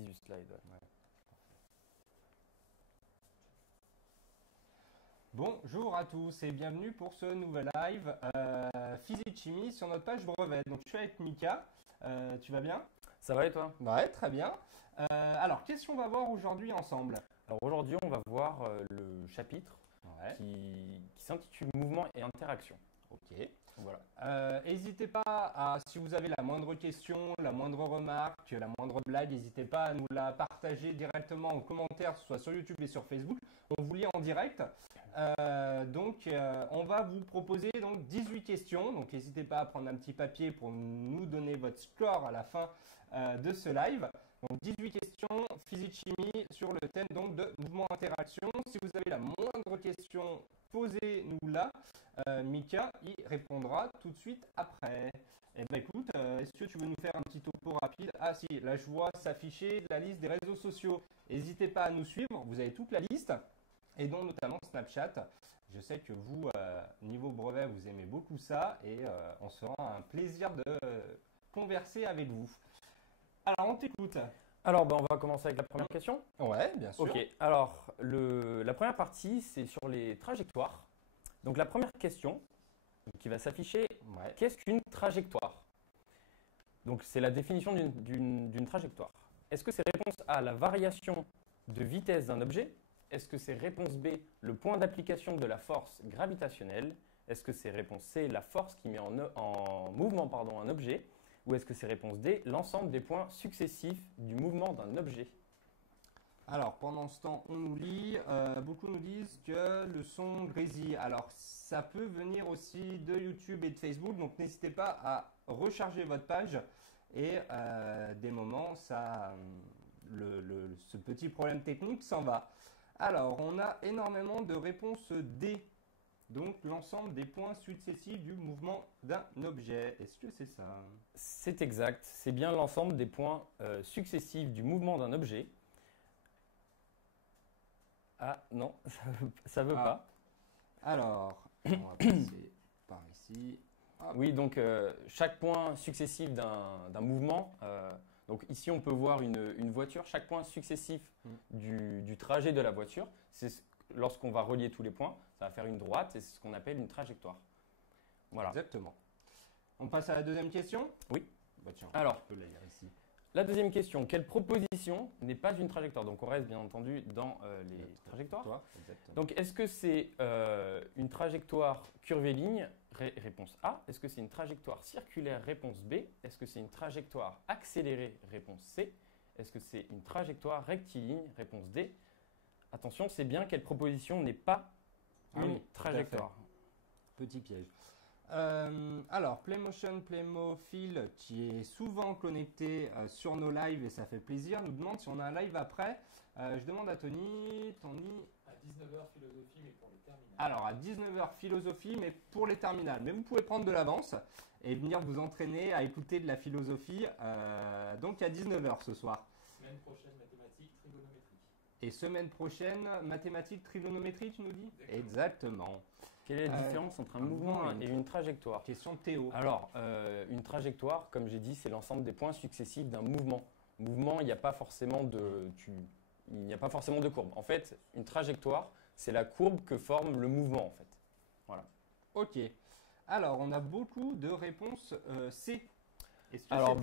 18 slides. Ouais. Bonjour à tous et bienvenue pour ce nouvel live physique-chimie sur notre page brevet. Donc je suis avec Mika, tu vas bien? Ça va et toi? Ouais, très bien. Alors, qu'est-ce qu'on va voir aujourd'hui ensemble? Alors aujourd'hui, on va voir le chapitre Ouais, qui s'intitule Mouvement et interaction. ok. Voilà. N'hésitez pas à, si vous avez la moindre question, la moindre remarque, la moindre blague, n'hésitez pas à nous la partager directement en commentaire, soit sur YouTube et sur Facebook. On vous lit en direct. On va vous proposer donc 18 questions. Donc, n'hésitez pas à prendre un petit papier pour nous donner votre score à la fin de ce live. Donc, 18 questions physique-chimie sur le thème donc de mouvement-interaction. Si vous avez la moindre question, posez-nous-la. Mika y répondra tout de suite après. Eh ben écoute, est-ce que tu veux nous faire un petit topo rapide? Ah si, là je vois s'afficher la liste des réseaux sociaux. N'hésitez pas à nous suivre, vous avez toute la liste, et dont notamment Snapchat. Je sais que vous, niveau brevet, vous aimez beaucoup ça, et on se fera un plaisir de converser avec vous. Alors on t'écoute. Alors, on va commencer avec la première question. Ouais, bien sûr. Ok, alors la première partie, c'est sur les trajectoires. Donc la première question qui va s'afficher, Ouais. qu'est-ce qu'une trajectoire? Donc c'est la définition d'une trajectoire. Est-ce que c'est réponse A, la variation de vitesse d'un objet? Est-ce que c'est réponse B, le point d'application de la force gravitationnelle? Est-ce que c'est réponse C, la force qui met en mouvement un objet? Ou est-ce que c'est réponse D, l'ensemble des points successifs du mouvement d'un objet? Alors, pendant ce temps, on nous lit. Beaucoup nous disent que le son grésille. Alors, ça peut venir aussi de YouTube et de Facebook. Donc, n'hésitez pas à recharger votre page. Et des moments, ça, ce petit problème technique s'en va. Alors, on a énormément de réponses D. Donc, l'ensemble des points successifs du mouvement d'un objet. Est-ce que c'est ça? C'est exact, c'est bien l'ensemble des points successifs du mouvement d'un objet. Ah non, ça veut pas. Alors, on va passer par ici. Hop. Oui, donc chaque point successif d'un mouvement, donc ici on peut voir une voiture, chaque point successif du trajet de la voiture, lorsqu'on va relier tous les points, ça va faire une droite et c'est ce qu'on appelle une trajectoire. Voilà. Exactement. On passe à la deuxième question? Oui. Bah tiens, Alors, je peux la lire ici. La deuxième question, quelle proposition n'est pas une trajectoire? Donc on reste bien entendu dans les trajectoires. Exactement. Donc est-ce que c'est une trajectoire curviligne? Réponse A. Est-ce que c'est une trajectoire circulaire? Réponse B. Est-ce que c'est une trajectoire accélérée? Réponse C. Est-ce que c'est une trajectoire rectiligne? Réponse D. Attention, c'est bien quelle proposition n'est pas une trajectoire. Petit piège. Alors, Playmotion, Playmophile, qui est souvent connecté sur nos lives et ça fait plaisir, nous demande si on a un live après. Je demande à Tony. À 19h philosophie, mais pour les terminales. Alors, à 19h philosophie, mais pour les terminales. Mais vous pouvez prendre de l'avance et venir vous entraîner à écouter de la philosophie. Donc, à 19h ce soir. Semaine prochaine, mathématiques, trigonométrie. Et semaine prochaine, mathématiques, trigonométrie, tu nous dis? Exactement. Quelle est la différence entre un mouvement et une trajectoire? Question de Théo. Alors, une trajectoire, comme j'ai dit, c'est l'ensemble des points successifs d'un mouvement. Mouvement, il n'y a pas forcément de courbe. En fait, une trajectoire, c'est la courbe que forme le mouvement, en fait. Voilà. Ok. Alors, on a beaucoup de réponses C. Alors,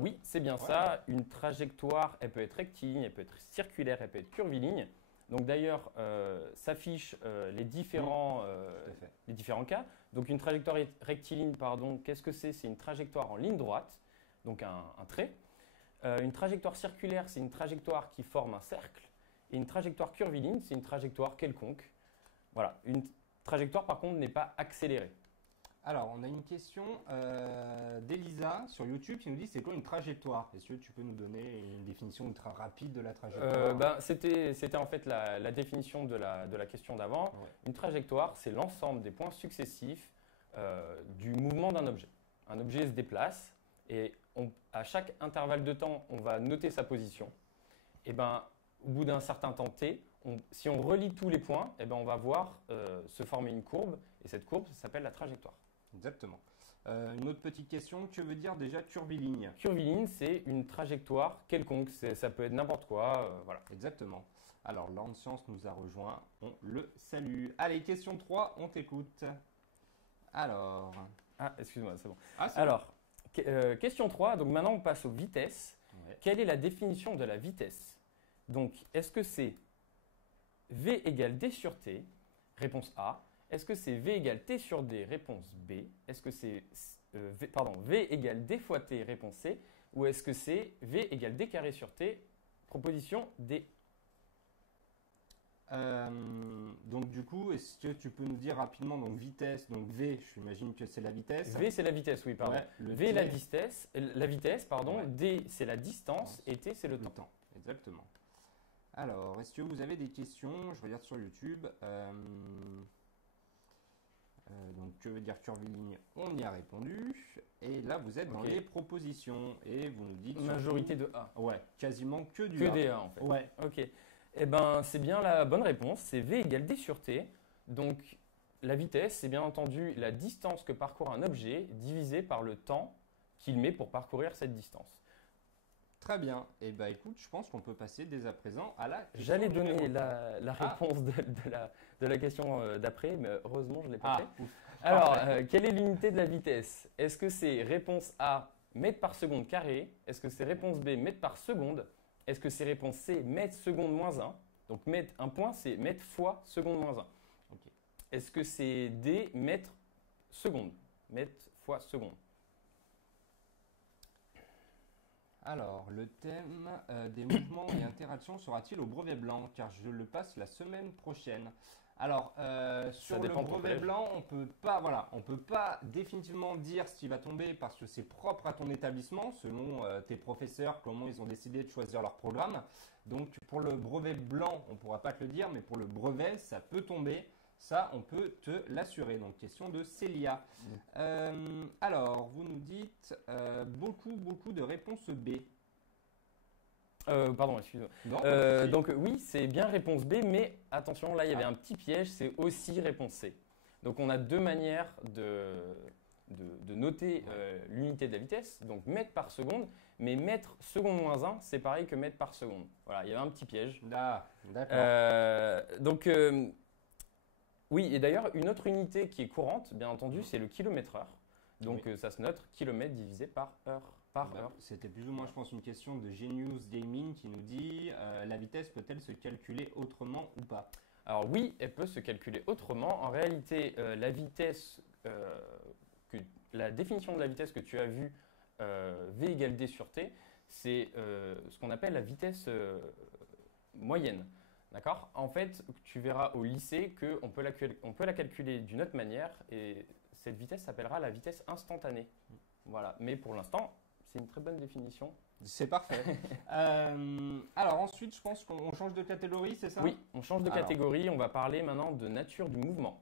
oui, c'est bien ça. Une trajectoire, elle peut être rectiligne, elle peut être circulaire, elle peut être curviligne. Donc d'ailleurs, s'affichent les différents cas. Donc une trajectoire rectiligne, qu'est-ce que c'est? C'est une trajectoire en ligne droite, donc un trait. Une trajectoire circulaire, c'est une trajectoire qui forme un cercle. Et une trajectoire curviligne, c'est une trajectoire quelconque. Voilà. Une trajectoire, par contre, n'est pas accélérée. Alors, on a une question d'Elisa sur YouTube qui nous dit c'est quoi une trajectoire? Est-ce que tu peux nous donner une définition ultra rapide de la trajectoire? C'était en fait la définition de la question d'avant. Ouais. Une trajectoire, c'est l'ensemble des points successifs du mouvement d'un objet. Un objet se déplace et à chaque intervalle de temps, on va noter sa position. Et au bout d'un certain temps t, si on relie tous les points, on va voir se former une courbe et cette courbe s'appelle la trajectoire. Exactement. Une autre petite question, que veut dire déjà curviligne? Curviligne, c'est une trajectoire quelconque. Ça peut être n'importe quoi. Voilà. Exactement. Alors, Lorne Science nous a rejoint. On le salue. Allez, question 3, on t'écoute. Alors. Ah, excuse-moi, c'est bon. Ah, c'est Alors, question 3. Donc maintenant, on passe aux vitesses. bon. Ouais. Quelle est la définition de la vitesse? Donc, est-ce que c'est V égale D sur T? Réponse A. Est-ce que c'est V égale T sur D? Réponse B. Est-ce que c'est V égale D fois T? Réponse C. Ou est-ce que c'est V égale D carré sur T? Proposition D. Donc du coup, est-ce que tu peux nous dire rapidement, donc vitesse, donc V, j'imagine que c'est la vitesse. V, c'est la vitesse, oui, pardon. Ouais, le V, T, la vitesse, pardon. Ouais. D, c'est la distance. Et T, c'est le le temps. temps. Exactement. Alors, est-ce que vous avez des questions? Je regarde sur YouTube. Donc, que veut dire curviligne? On y a répondu. Et là, vous êtes dans Ok. les propositions. Et vous nous dites. Majorité de A. Ouais, quasiment que du Que A. des A, en fait. Ouais. Ok. Eh ben, c'est bien la bonne réponse. C'est V égale D sur T. Donc, la vitesse, c'est bien entendu la distance que parcourt un objet divisé par le temps qu'il met pour parcourir cette distance. Très bien. Et bah écoute, je pense qu'on peut passer dès à présent à la question J'allais numéro donner un. la réponse de la question d'après, mais heureusement, je ne l'ai pas Ah, fait. ouf. Alors, Parfait. quelle est l'unité de la vitesse? Est-ce que c'est réponse A, mètre par seconde carré? Est-ce que c'est réponse B, mètre par seconde? Est-ce que c'est réponse C, mètre seconde moins 1? Donc, mètre, un point, c'est mètre fois seconde moins 1. Ok. Est-ce que c'est D, mètre seconde? Mètre fois seconde. Alors, le thème des mouvements et interactions sera-t-il au brevet blanc? Car je le passe la semaine prochaine. Alors, sur le dépend de ton brevet collège. blanc, on peut pas définitivement dire ce qui va tomber parce que c'est propre à ton établissement, selon tes professeurs, comment ils ont décidé de choisir leur programme. Donc, pour le brevet blanc, on ne pourra pas te le dire, mais pour le brevet, ça peut tomber. Ça, on peut te l'assurer. Donc, question de Célia. Alors, vous nous dites beaucoup de réponses B. Pardon, excuse-moi. Non, pas de souci. Donc oui, c'est bien réponse B, mais attention, là, il y avait Ah. un petit piège, c'est aussi réponse C. Donc on a deux manières de noter l'unité de la vitesse, donc mètre par seconde, mais mètre seconde moins 1, c'est pareil que mètre par seconde. Voilà, il y avait un petit piège. Ah, d'accord. Donc oui, et d'ailleurs, une autre unité qui est courante, bien entendu, c'est le kilomètre-heure. Donc Oui. ça se note kilomètre divisé par heure. Par Bah, heure. C'était plus ou moins, je pense, une question de Genius Gaming qui nous dit la vitesse peut-elle se calculer autrement ou pas? Alors oui, elle peut se calculer autrement. En réalité, la définition de la vitesse que tu as vue, V égale D sur T, c'est ce qu'on appelle la vitesse moyenne. D'accord? En fait, tu verras au lycée qu'on peut la calculer d'une autre manière et cette vitesse s'appellera la vitesse instantanée. Voilà. Mais pour l'instant, c'est une très bonne définition. C'est parfait. Alors ensuite, je pense qu'on change de catégorie, c'est ça? Oui, on change de Alors. catégorie. On va parler maintenant de nature du mouvement.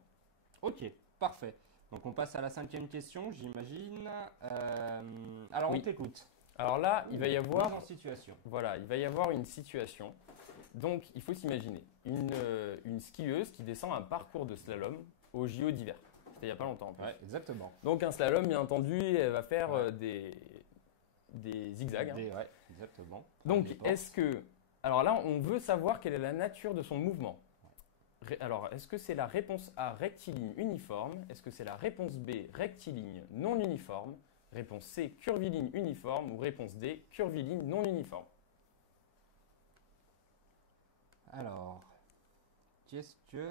Ok, parfait. Donc on passe à la 5e question, j'imagine. Alors Oui. on t'écoute. Alors là, il va y Mise avoir en situation. Voilà, il va y avoir une situation. Donc, il faut s'imaginer une skieuse qui descend un parcours de slalom au JO d'hiver. C'était il n'y a pas longtemps en plus. Ouais, exactement. Donc, un slalom, bien entendu, elle va faire Ouais. des zigzags. Hein. Ouais, exactement. Donc, Des portes. est-ce que. Alors là, on veut savoir quelle est la nature de son mouvement. Alors, est-ce que c'est la réponse A, rectiligne uniforme? Est-ce que c'est la réponse B, rectiligne non uniforme? Réponse C, curviligne uniforme? Ou réponse D, curviligne non uniforme? Alors, qu'est-ce que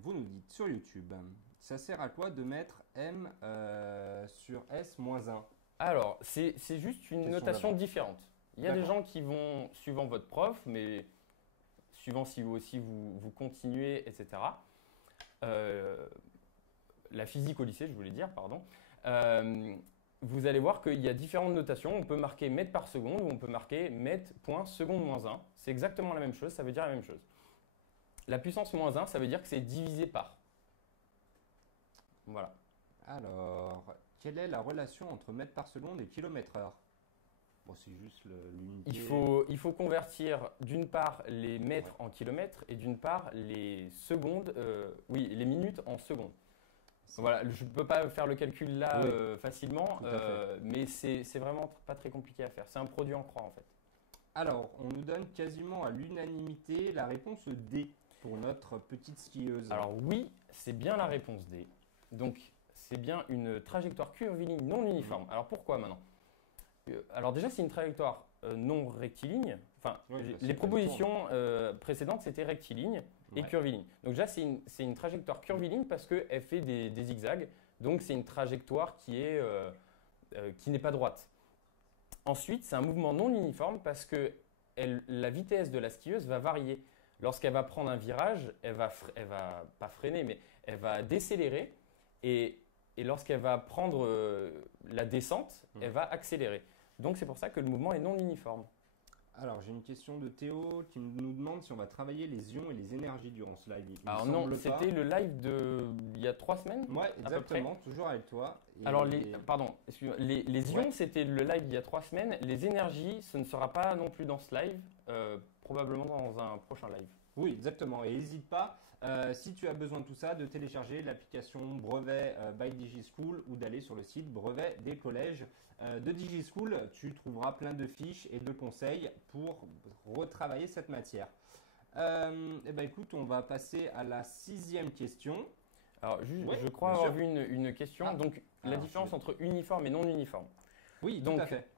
vous nous dites sur YouTube? Ça sert à quoi de mettre M sur S moins 1? Alors, c'est juste une Question notation d'avant. différente. Il y a des D'accord. gens qui vont, suivant votre prof, mais suivant si vous aussi vous continuez, etc. La physique au lycée, je voulais dire, pardon. Vous allez voir qu'il y a différentes notations. On peut marquer mètre par seconde ou on peut marquer mètre point seconde moins 1. C'est exactement la même chose, ça veut dire la même chose. La puissance moins 1, ça veut dire que c'est divisé par. Voilà. Alors, quelle est la relation entre mètre par seconde et kilomètre heure? Bon, c'est juste l'unité. Il faut convertir d'une part les mètres en kilomètres et d'une part les secondes, les minutes en secondes. Voilà, je ne peux pas faire le calcul là facilement, Tout à fait. mais c'est vraiment pas très compliqué à faire. C'est un produit en croix en fait. Alors, on nous donne quasiment à l'unanimité la réponse D pour notre petite skieuse. Alors oui, c'est bien la réponse D. Donc c'est bien une trajectoire curviligne non uniforme. Alors pourquoi maintenant? Alors déjà, c'est une trajectoire non rectiligne. Enfin, Oui, parce les que propositions précédentes, c'était rectiligne et Ouais. curviligne. Donc déjà, c'est une trajectoire curviligne parce qu'elle fait des zigzags. Donc c'est une trajectoire qui n'est pas droite. Ensuite, c'est un mouvement non uniforme parce que la vitesse de la skieuse va varier. Lorsqu'elle va prendre un virage, elle va pas freiner, mais elle va décélérer. Et lorsqu'elle va prendre la descente, elle va accélérer. Donc c'est pour ça que le mouvement est non uniforme. Alors, j'ai une question de Théo qui nous demande si on va travailler les ions et les énergies durant ce live. Il me Alors non, semble pas. c'était le live il y a 3 semaines. Ouais, peu exactement, toujours avec toi. Et- Alors, pardon, excuse-moi, les ions, c'était le live il y a 3 semaines. Les énergies, ce ne sera pas non plus dans ce live, probablement dans un prochain live. Oui, exactement. Et n'hésite pas, si tu as besoin de tout ça, de télécharger l'application Brevet by DigiSchool ou d'aller sur le site Brevet des collèges de DigiSchool. Tu trouveras plein de fiches et de conseils pour retravailler cette matière. Eh ben, écoute, on va passer à la 6e question. Alors, Ouais, je crois bien avoir sûr. vu une question. Ah, Donc, la alors, différence je- entre uniforme et non uniforme. Oui, Donc, tout à fait.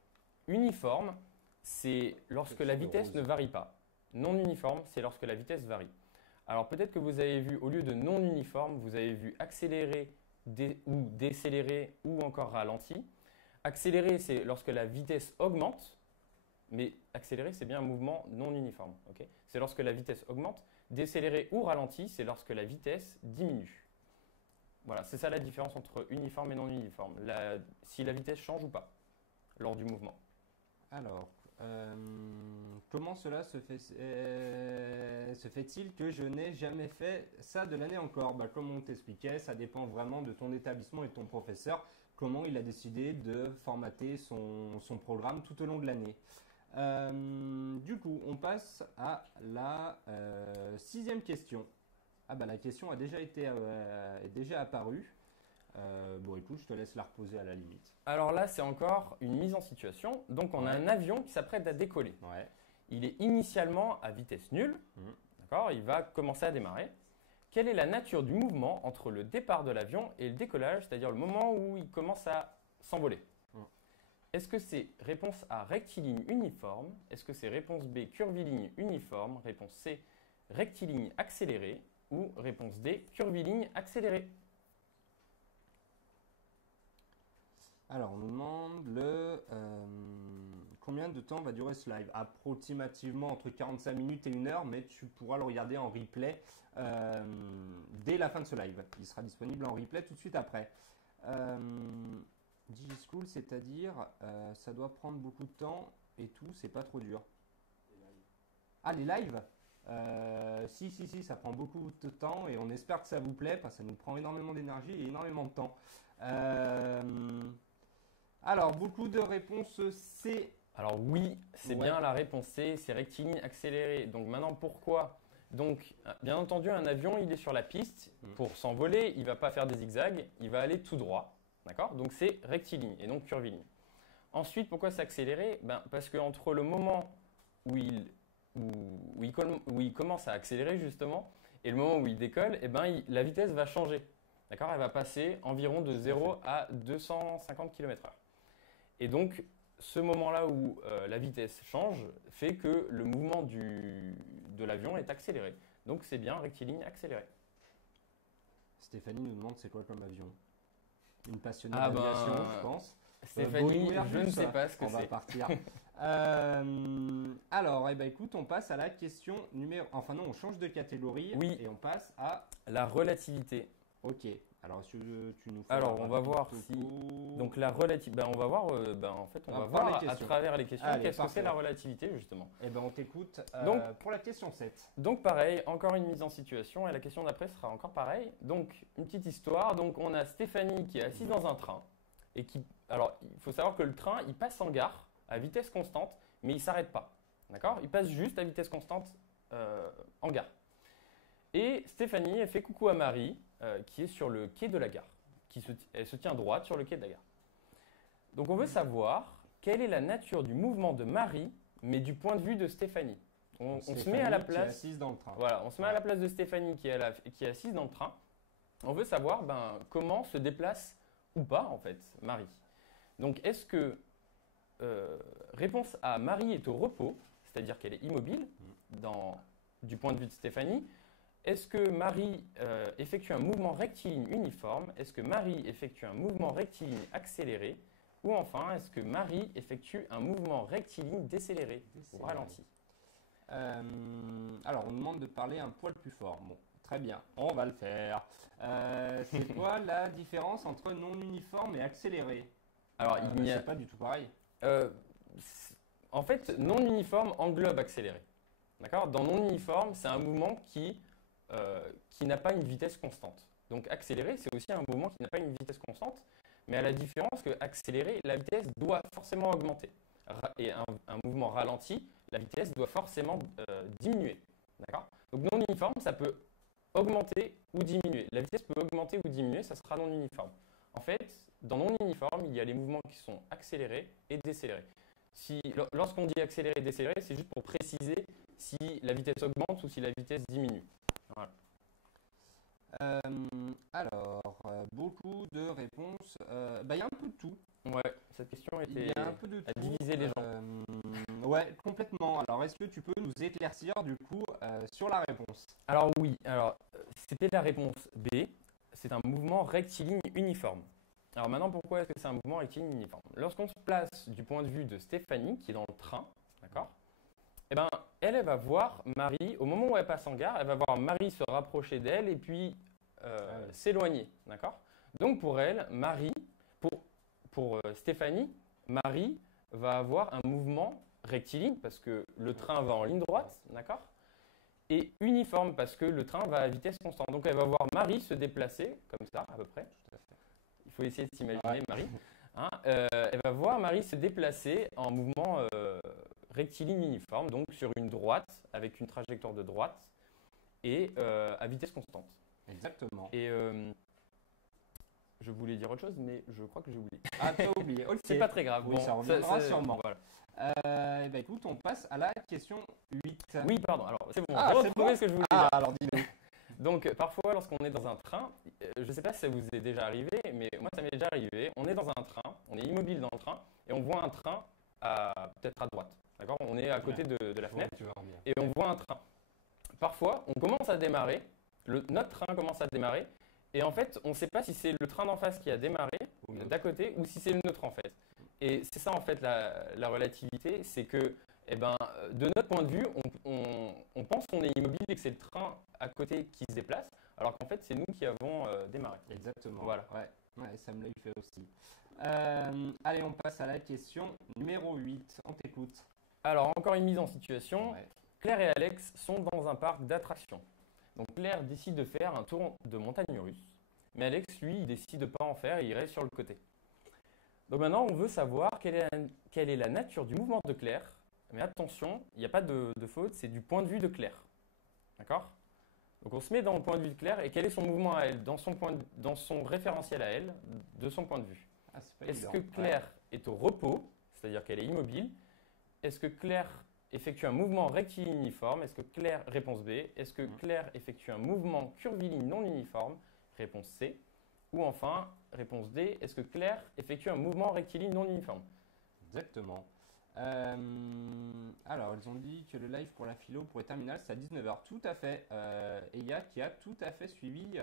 Uniforme, c'est lorsque Quelque la chose de vitesse rose. ne varie pas. Non uniforme, c'est lorsque la vitesse varie. Alors peut-être que vous avez vu, au lieu de non uniforme, vous avez vu accélérer ou décélérer ou encore ralenti. Accélérer, c'est lorsque la vitesse augmente, mais accélérer, c'est bien un mouvement non uniforme. Ok, c'est lorsque la vitesse augmente. Décélérer ou ralenti, c'est lorsque la vitesse diminue. Voilà, c'est ça la différence entre uniforme et non uniforme. Si la vitesse change ou pas lors du mouvement. Alors, comment cela se fait-il que je n'ai jamais fait ça de l'année encore? Bah, comme on t'expliquait, ça dépend vraiment de ton établissement et de ton professeur, comment il a décidé de formater son programme tout au long de l'année. Du coup, on passe à la 6e question. Ah bah la question a déjà est déjà apparue. Bon écoute, je te laisse la reposer à la limite. Alors là, c'est encore une mise en situation. Donc, on a Ouais. un avion qui s'apprête à décoller. Ouais. Il est initialement à vitesse nulle. Mhm. D'accord, il va commencer à démarrer. Quelle est la nature du mouvement entre le départ de l'avion et le décollage, c'est-à-dire le moment où il commence à s'envoler? Mhm. Est-ce que c'est réponse A, rectiligne uniforme? Est-ce que c'est réponse B, curviligne uniforme? Réponse C, rectiligne accélérée? Ou réponse D, curviligne accélérée? Alors, on nous demande combien de temps va durer ce live? Approximativement entre 45 minutes et 1 heure, mais tu pourras le regarder en replay dès la fin de ce live. Il sera disponible en replay tout de suite après. DigiSchool, c'est-à-dire ça doit prendre beaucoup de temps et tout, c'est pas trop dur. Ah, les lives? Si, ça prend beaucoup de temps et on espère que ça vous plaît parce que ça nous prend énormément d'énergie et énormément de temps. Alors, beaucoup de réponses C. Alors oui, c'est Ouais. bien la réponse C, c'est rectiligne accéléré. Donc maintenant, pourquoi? Donc, bien entendu, un avion, il est sur la piste. Pour s'envoler, il ne va pas faire des zigzags, il va aller tout droit. D'accord? Donc c'est rectiligne et donc curviligne. Ensuite, pourquoi c'est accéléré? Parce qu'entre le moment où il commence à accélérer justement et le moment où il décolle, la vitesse va changer. D'accord? Elle va passer environ de 0 à 250 km/h. Et donc, ce moment-là où la vitesse change fait que le mouvement de l'avion est accéléré. Donc, c'est bien rectiligne accéléré. Stéphanie nous demande c'est quoi comme avion? Une passionnée Ah d'aviation, ben, je pense. Stéphanie, Boeing ou je ne Airbus, sais pas ce que on va c'est. partir. Alors, eh ben, écoute, on passe à la question numéro... Enfin non, on change de catégorie Oui. et on passe à... La relativité. Ok. Alors, est-ce que tu nous fais... Alors, un on va rapide voir topo? si... Donc, la relativité... on va voir, en fait, on On va va voir voir les à questions. travers les questions Allez, qu'est-ce que parfait. c'est la relativité, justement. Eh ben, on t'écoute Donc- pour la question 7. Donc pareil, encore une mise en situation et la question d'après sera encore pareil. Donc une petite histoire, donc on a Stéphanie qui est assise dans un train et qui... Alors il faut savoir que le train il passe en gare à vitesse constante mais il ne s'arrête pas. D'accord? Il passe juste à vitesse constante en gare. Et Stéphanie elle fait coucou à Marie qui est sur le quai de la gare. elle se tient droite sur le quai de la gare. Donc on veut savoir quelle est la nature du mouvement de Marie, mais du point de vue de Stéphanie. On se met à la place. Qui est assise dans le train. Voilà, on se met à la place de Stéphanie qui est assise dans le train. On veut savoir comment se déplace ou pas en fait Marie. Donc est-ce que réponse A, Marie est au repos, c'est-à-dire qu'elle est immobile du point de vue de Stéphanie. Est-ce que Marie effectue un mouvement rectiligne uniforme? Est-ce que Marie effectue un mouvement rectiligne accéléré? Ou enfin, est-ce que Marie effectue un mouvement rectiligne décéléré ou ralenti? Alors, on nous demande de parler un poil plus fort. Bon, très bien, on va le faire. C'est quoi la différence entre non uniforme et accéléré? Alors, c'est pas du tout pareil. En fait, non uniforme englobe accéléré. D'accord? Dans non uniforme, c'est un mouvement qui n'a pas une vitesse constante. Donc accéléré, c'est aussi un mouvement qui n'a pas une vitesse constante, mais à la différence que accéléré, la vitesse doit forcément augmenter. Et un mouvement ralenti, la vitesse doit forcément diminuer. D'accord? Donc non uniforme, ça peut augmenter ou diminuer. La vitesse peut augmenter ou diminuer, ça sera non uniforme. En fait, dans non uniforme, il y a les mouvements qui sont accélérés et décélérés. Lorsqu'on dit accéléré et décéléré, c'est juste pour préciser si la vitesse augmente ou si la vitesse diminue. Voilà. Alors, beaucoup de réponses. Il y a un peu de tout. Ouais, cette question Il y a un peu de à tout. diviser les gens. Ouais, complètement. Alors, est-ce que tu peux nous éclaircir du coup sur la réponse? Alors oui, c'était la réponse B. C'est un mouvement rectiligne uniforme. Alors maintenant, pourquoi est-ce que c'est un mouvement rectiligne uniforme? Lorsqu'on se place du point de vue de Stéphanie, qui est dans le train, d'accord? Eh ben, elle va voir Marie, au moment où elle passe en gare, elle va voir Marie se rapprocher d'elle et puis s'éloigner, d'accord? Donc pour elle, pour Stéphanie, Marie va avoir un mouvement rectiligne parce que le train va en ligne droite, d'accord? Et uniforme parce que le train va à vitesse constante. Donc elle va voir Marie se déplacer, comme ça à peu près. Il faut essayer de s'imaginer Marie. Hein, elle va voir Marie se déplacer en mouvement rectiligne uniforme, donc sur une droite, avec une trajectoire de droite et à vitesse constante. Exactement. Et je voulais dire autre chose, mais je crois que j'ai oublié. Ah, t'as oublié. Okay. C'est pas très grave. Oui, ça reviendra sûrement. Voilà. Écoute, on passe à la question 8. Oui, pardon. Alors, c'est bon. Ah, j'ai retrouvé ce que je voulais dire. Alors dis-nous. Donc, parfois, lorsqu'on est dans un train, je ne sais pas si ça vous est déjà arrivé, mais moi, ça m'est déjà arrivé. On est dans un train, on est immobile dans le train, et on voit un train peut-être à droite. D'accord? On est à côté de la fenêtre, et on voit un train. Parfois, on commence à démarrer, notre train commence à démarrer, et en fait, on ne sait pas si c'est le train d'en face qui a démarré, d'à côté, ou si c'est le nôtre en fait. Et c'est ça en fait la relativité, c'est que de notre point de vue, on pense qu'on est immobile et que c'est le train à côté qui se déplace, alors qu'en fait c'est nous qui avons démarré. Exactement. Voilà. Ouais, ça me l'a fait aussi. Allez, on passe à la question numéro 8. On t'écoute. Alors, encore une mise en situation. Ouais. Claire et Alex sont dans un parc d'attractions. Donc Claire décide de faire un tour de montagne russe, mais Alex, lui, il décide de ne pas en faire et il reste sur le côté. Donc maintenant, on veut savoir quelle est la nature du mouvement de Claire. Mais attention, il n'y a pas de faute, c'est du point de vue de Claire. D'accord? Donc on se met dans le point de vue de Claire et quel est son mouvement à elle, dans son référentiel à elle, de son point de vue. Est-ce que Claire est au repos, c'est-à-dire qu'elle est immobile? Est-ce que Claire effectue un mouvement rectiligne uniforme? Est-ce que Claire, réponse B, est-ce que Claire effectue un mouvement curviligne non uniforme? Réponse C. Ou enfin, réponse D, est-ce que Claire effectue un mouvement rectiligne non uniforme? Exactement. Alors, ils ont dit que le live pour la philo pour les terminales, c'est à 19h. Tout à fait. Et il y a qui a tout à fait suivi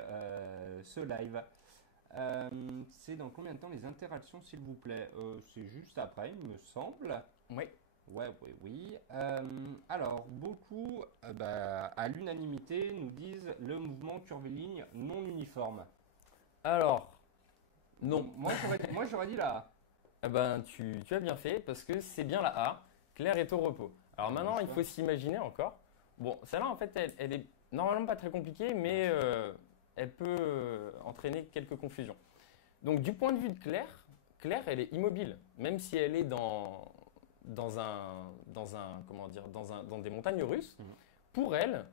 ce live. C'est dans combien de temps les interactions, s'il vous plaît? C'est juste après, il me semble. Oui. Oui. Alors, beaucoup, à l'unanimité, nous disent le mouvement curviligne non uniforme. Alors, non. Moi, j'aurais dit la A. Eh ben, tu as bien fait parce que c'est bien la A. Claire est au repos. Alors maintenant, il faut s'imaginer encore. Bon, celle-là, en fait, elle est normalement pas très compliquée, mais elle peut entraîner quelques confusions. Donc, du point de vue de Claire, elle est immobile, même si elle est dans des montagnes russes. Pour elle,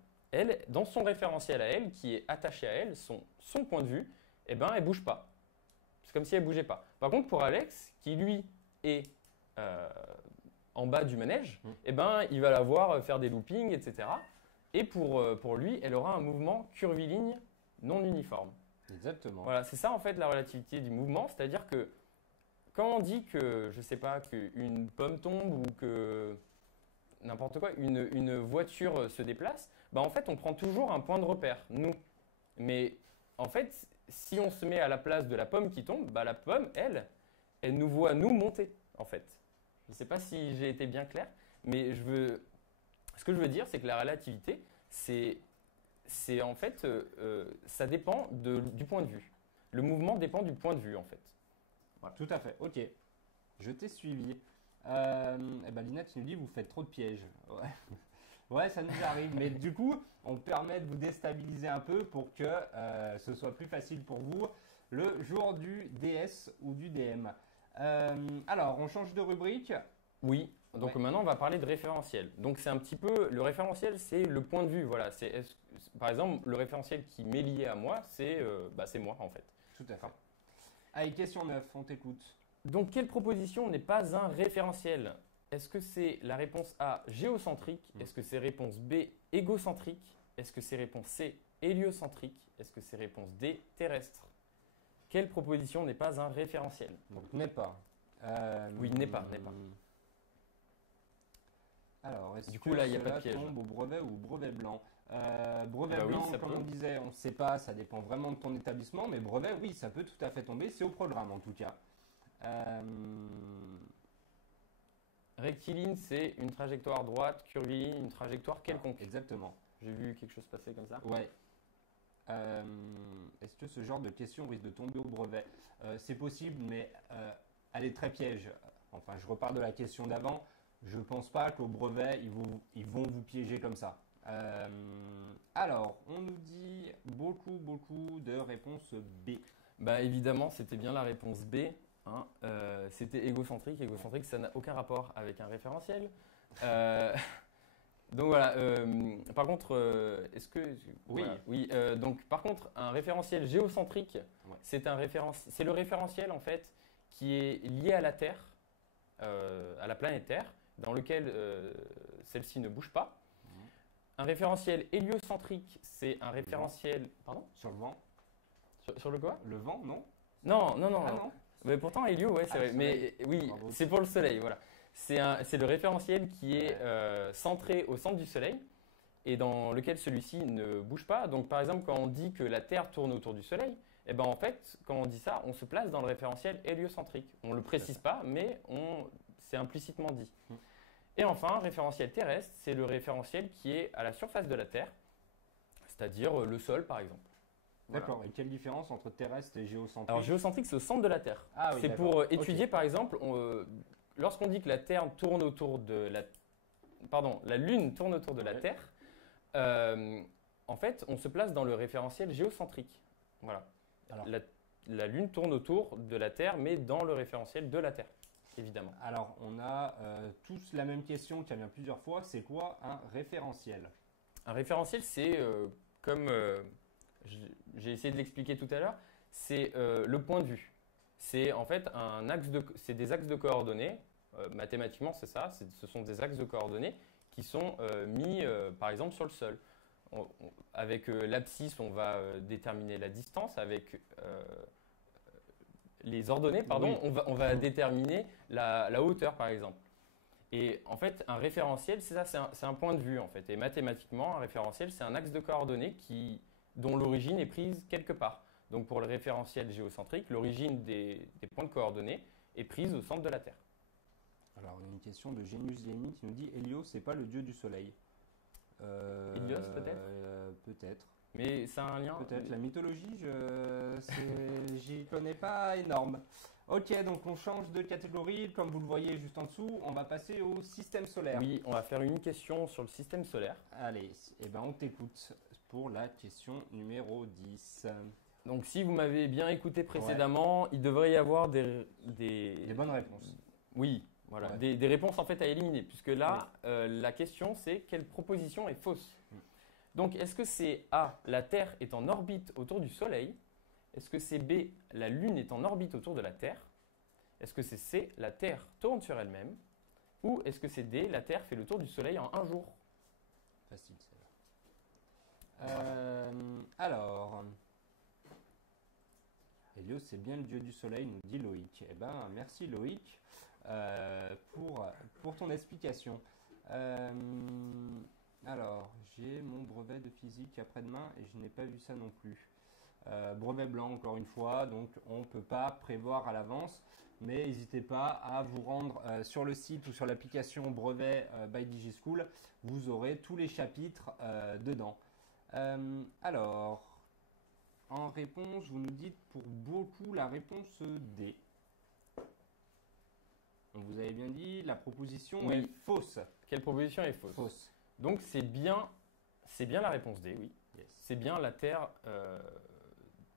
dans son référentiel à elle, qui est attaché à elle, son point de vue, elle bouge pas. C'est comme si elle ne bougeait pas. Par contre, pour Alex, qui lui est en bas du manège, eh ben, il va la voir faire des loopings, etc. Et pour lui, elle aura un mouvement curviligne non uniforme. Exactement. Voilà, c'est ça en fait la relativité du mouvement, c'est-à-dire que quand on dit que, je sais pas, qu'une pomme tombe ou que n'importe quoi, une voiture se déplace, bah en fait on prend toujours un point de repère, nous. Mais en fait, si on se met à la place de la pomme qui tombe, bah la pomme, elle nous voit nous monter en fait. Je ne sais pas si j'ai été bien clair, mais ce que je veux dire, c'est que la relativité, c'est en fait, ça dépend du point de vue. Le mouvement dépend du point de vue en fait. Voilà. Tout à fait, ok. Je t'ai suivi. Eh ben Lina, tu nous dis, vous faites trop de pièges. Ouais, ouais, ça nous arrive. Mais du coup, on permet de vous déstabiliser un peu pour que ce soit plus facile pour vous le jour du DS ou du DM. Alors, on change de rubrique. Oui, donc maintenant on va parler de référentiel. Donc c'est un petit peu, le référentiel c'est le point de vue. Voilà, par exemple, le référentiel qui m'est lié à moi, c'est moi en fait. Tout à fait. Allez, question 9, on t'écoute. Donc, quelle proposition n'est pas un référentiel? Est-ce que c'est la réponse A, géocentrique? Est-ce que c'est réponse B, égocentrique? Est-ce que c'est réponse C, héliocentrique? Est-ce que c'est réponse D, terrestre? Quelle proposition n'est pas un référentiel? Donc, n'est pas. Oui, n'est pas. Alors, est-ce du coup, là, il n'y a pas de piège. Tombe au brevet ou au brevet blanc? Brevet blanc, oui, comme on disait, on ne sait pas, ça dépend vraiment de ton établissement, mais brevet, oui, ça peut tout à fait tomber, c'est au programme en tout cas. Rectiligne, c'est une trajectoire droite, curviligne, une trajectoire quelconque. Exactement. J'ai vu quelque chose passer comme ça. Ouais. Est-ce que ce genre de question risque de tomber au brevet? C'est possible, mais elle est très piège. Enfin, je repars de la question d'avant. Je ne pense pas qu'au brevet, ils vont vous piéger comme ça. Alors, on nous dit beaucoup de réponses B. Bah évidemment, c'était bien la réponse B. Hein. C'était égocentrique. Égocentrique, ça n'a aucun rapport avec un référentiel. Donc voilà. Par contre, est-ce que oui, voilà, oui. Donc par contre, un référentiel géocentrique, c'est le référentiel en fait qui est lié à la Terre, à la planète Terre, dans lequel celle-ci ne bouge pas. Un référentiel héliocentrique, c'est un référentiel. Pardon? Sur le vent. Sur le quoi? Le vent, non? Non. Ah, non. Mais pourtant, hélio, ouais, c'est vrai. Mais oui, c'est pour le Soleil, voilà. C'est le référentiel qui est centré au centre du Soleil et dans lequel celui-ci ne bouge pas. Donc, par exemple, quand on dit que la Terre tourne autour du Soleil, eh ben, en fait, quand on dit ça, on se place dans le référentiel héliocentrique. On ne le précise pas, mais c'est implicitement dit. Et enfin, référentiel terrestre, c'est le référentiel qui est à la surface de la Terre, c'est-à-dire le sol, par exemple. D'accord. Voilà. Et quelle différence entre terrestre et géocentrique? Alors, géocentrique, c'est au centre de la Terre. Ah, oui, c'est pour étudier, par exemple, lorsqu'on dit que la Terre tourne autour de la Lune tourne autour de la Terre, en fait, on se place dans le référentiel géocentrique. Voilà. Alors, la Lune tourne autour de la Terre, mais dans le référentiel de la Terre, évidemment. Alors, on a tous la même question qui revient plusieurs fois. C'est quoi un référentiel? Un référentiel, c'est comme j'ai essayé de l'expliquer tout à l'heure, c'est le point de vue. C'est en fait c'est des axes de coordonnées. Mathématiquement, c'est ça. Ce sont des axes de coordonnées qui sont mis, par exemple, sur le sol. Avec l'abscisse, on va déterminer la distance. Avec les ordonnées, pardon, oui. on va déterminer la hauteur, par exemple. Et en fait, un référentiel, c'est ça, c'est un point de vue, en fait. Et mathématiquement, un référentiel, c'est un axe de coordonnées dont l'origine est prise quelque part. Donc, pour le référentiel géocentrique, l'origine des points de coordonnées est prise au centre de la Terre. Alors, on a une question de Genius Gaming qui nous dit Hélios, c'est pas le dieu du soleil. Hélios, peut-être Peut-être. Mais ça a un lien? Peut-être. La mythologie, j'y connais pas énorme. Ok, donc on change de catégorie. Comme vous le voyez juste en dessous, on va passer au système solaire. Oui, on va faire une question sur le système solaire. Allez, on t'écoute pour la question numéro 10. Donc, si vous m'avez bien écouté précédemment, il devrait y avoir des bonnes réponses. Oui, voilà, des réponses en fait à éliminer. Puisque là, la question, c'est quelle proposition est fausse? Donc, est-ce que c'est A, la Terre est en orbite autour du Soleil? Est-ce que c'est B, la Lune est en orbite autour de la Terre? Est-ce que c'est C, la Terre tourne sur elle-même? Ou est-ce que c'est D, la Terre fait le tour du Soleil en un jour? Facile celle-là. Alors, Hélios, c'est bien le dieu du Soleil, nous dit Loïc. Eh ben, merci Loïc pour ton explication. Alors, j'ai mon brevet de physique après-demain et je n'ai pas vu ça non plus. Brevet blanc encore une fois, donc on ne peut pas prévoir à l'avance, mais n'hésitez pas à vous rendre sur le site ou sur l'application Brevet by DigiSchool, vous aurez tous les chapitres dedans. Alors, en réponse, vous nous dites pour beaucoup la réponse D. Donc vous avez bien dit, la proposition Oui. est fausse. Quelle proposition est fausse? Fausse. Donc c'est bien la réponse D, oui. Yes. C'est bien la Terre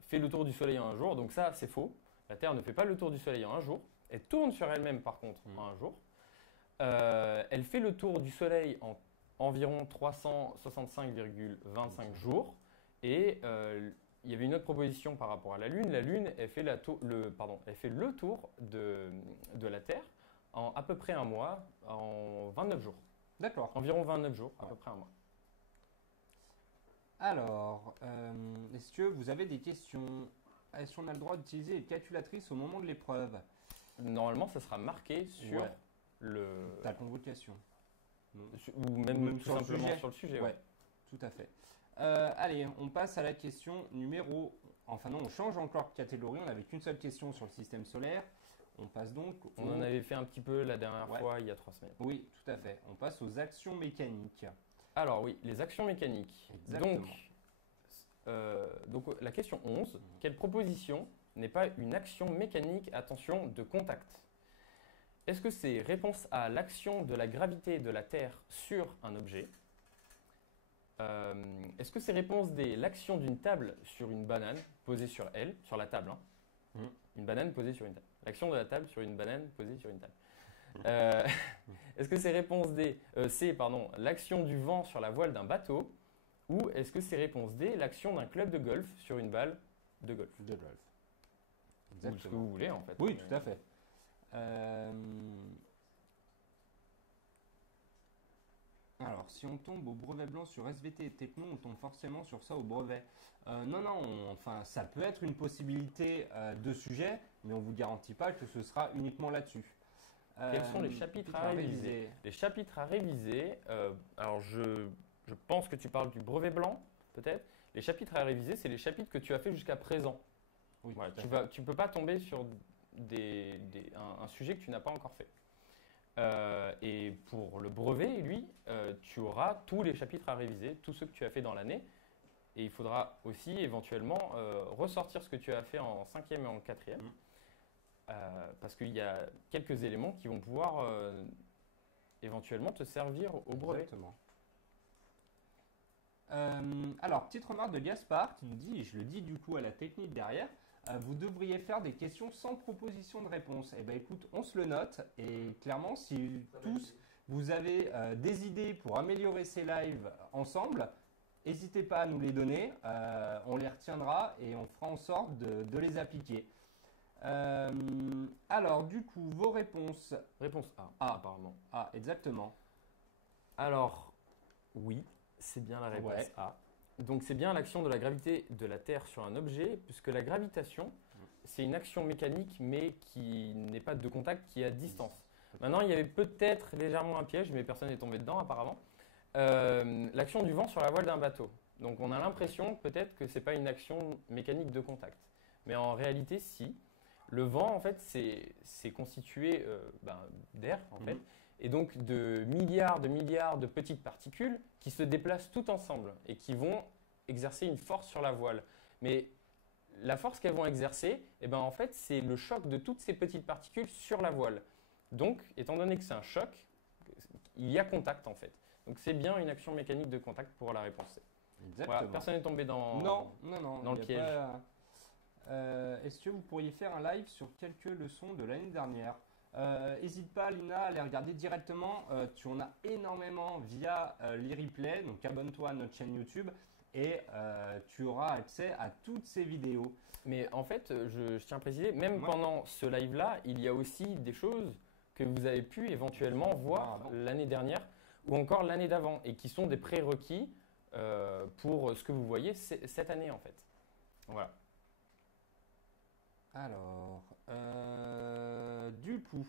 fait le tour du Soleil en un jour, donc ça c'est faux. La Terre ne fait pas le tour du Soleil en un jour. Elle tourne sur elle-même par contre en un jour. Elle fait le tour du Soleil en environ 365,25 jours. Et il y avait une autre proposition par rapport à la Lune. La Lune, elle fait, elle fait le tour de la Terre en à peu près un mois, en 29 jours. D'accord. Environ 29 jours, à Ouais. peu près un mois. Alors, est-ce que vous avez des questions? Est-ce qu'on a le droit d'utiliser les calculatrices au moment de l'épreuve? Normalement, ça sera marqué sur Ouais. le... Ta convocation. Ou même tout sur le simplement sujet. sur le sujet. Ouais, tout à fait. Allez, on passe à la question numéro... Enfin non, on change encore de catégorie. On n'avait qu'une seule question sur le système solaire. On passe donc... On en avait fait un petit peu la dernière Ouais. fois, il y a 3 semaines. Oui, tout à fait. On passe aux actions mécaniques. Alors oui, les actions mécaniques. Exactement. Donc la question 11, quelle proposition n'est pas une action mécanique, attention, de contact? Est-ce que c'est réponse A, l'action de la gravité de la Terre sur un objet? Est-ce que c'est réponse D, l'action d'une table sur une banane posée sur elle, sur la table, hein? Une banane posée sur une table. L'action de la table sur une banane posée sur une table. Est-ce que c'est réponse D, C, pardon, l'action du vent sur la voile d'un bateau? Ou est-ce que c'est réponse D, l'action d'un club de golf sur une balle de golf? De golf. Ou ce que Exactement. vous voulez en fait. Oui, tout à fait. Alors, si on tombe au brevet blanc sur SVT et Techno, on tombe forcément sur ça au brevet. Non, enfin, ça peut être une possibilité de sujet, mais on ne vous garantit pas que ce sera uniquement là-dessus. Quels sont les chapitres à réviser? Les chapitres à réviser, alors je pense que tu parles du brevet blanc, peut-être. Les chapitres à réviser, c'est les chapitres que tu as fait jusqu'à présent. Oui, Voilà, tout à fait. tu ne peux pas tomber sur un sujet que tu n'as pas encore fait. Et pour le brevet, lui, tu auras tous les chapitres à réviser, tous ceux que tu as fait dans l'année. Et il faudra aussi éventuellement ressortir ce que tu as fait en 5e et en 4e. Parce qu'il y a quelques éléments qui vont pouvoir éventuellement te servir au brevet. Exactement. Alors, petite remarque de Gaspard qui nous dit, et je le dis du coup à la technique derrière, vous devriez faire des questions sans proposition de réponse. Eh bien écoute, on se le note et clairement, si tous vous avez des idées pour améliorer ces lives ensemble, n'hésitez pas à nous les donner, on les retiendra et on fera en sorte de les appliquer. Alors du coup, vos réponses. Réponse A, A. apparemment. Ah, exactement. Alors, oui, c'est bien la réponse Ouais. A. Donc c'est bien l'action de la gravité de la Terre sur un objet, puisque la gravitation, c'est une action mécanique, mais qui n'est pas de contact, qui est à distance. Maintenant, il y avait peut-être légèrement un piège, mais personne n'est tombé dedans apparemment. L'action du vent sur la voile d'un bateau. Donc on a l'impression peut-être que ce n'est pas une action mécanique de contact. Mais en réalité, si. Le vent, en fait, c'est constitué d'air, en fait, et donc de milliards de petites particules qui se déplacent toutes ensemble et qui vont exercer une force sur la voile. Mais la force qu'elles vont exercer, eh ben, en fait, c'est le choc de toutes ces petites particules sur la voile. Donc, étant donné que c'est un choc, il y a contact, en fait. Donc, c'est bien une action mécanique de contact pour la réponse C. Exactement. Voilà, personne n'est tombé dans, Non, dans le il y a piège. pas- Est-ce que vous pourriez faire un live sur quelques leçons de l'année dernière? N'hésite pas, Lina, à les regarder directement. Tu en as énormément via les replays, donc abonne-toi à notre chaîne YouTube. et tu auras accès à toutes ces vidéos. Mais en fait, je tiens à préciser, même Ouais. pendant ce live-là, il y a aussi des choses que vous avez pu éventuellement voir avant. l'année dernière ou encore l'année d'avant et qui sont des prérequis pour ce que vous voyez cette année en fait. Voilà. Alors, du coup,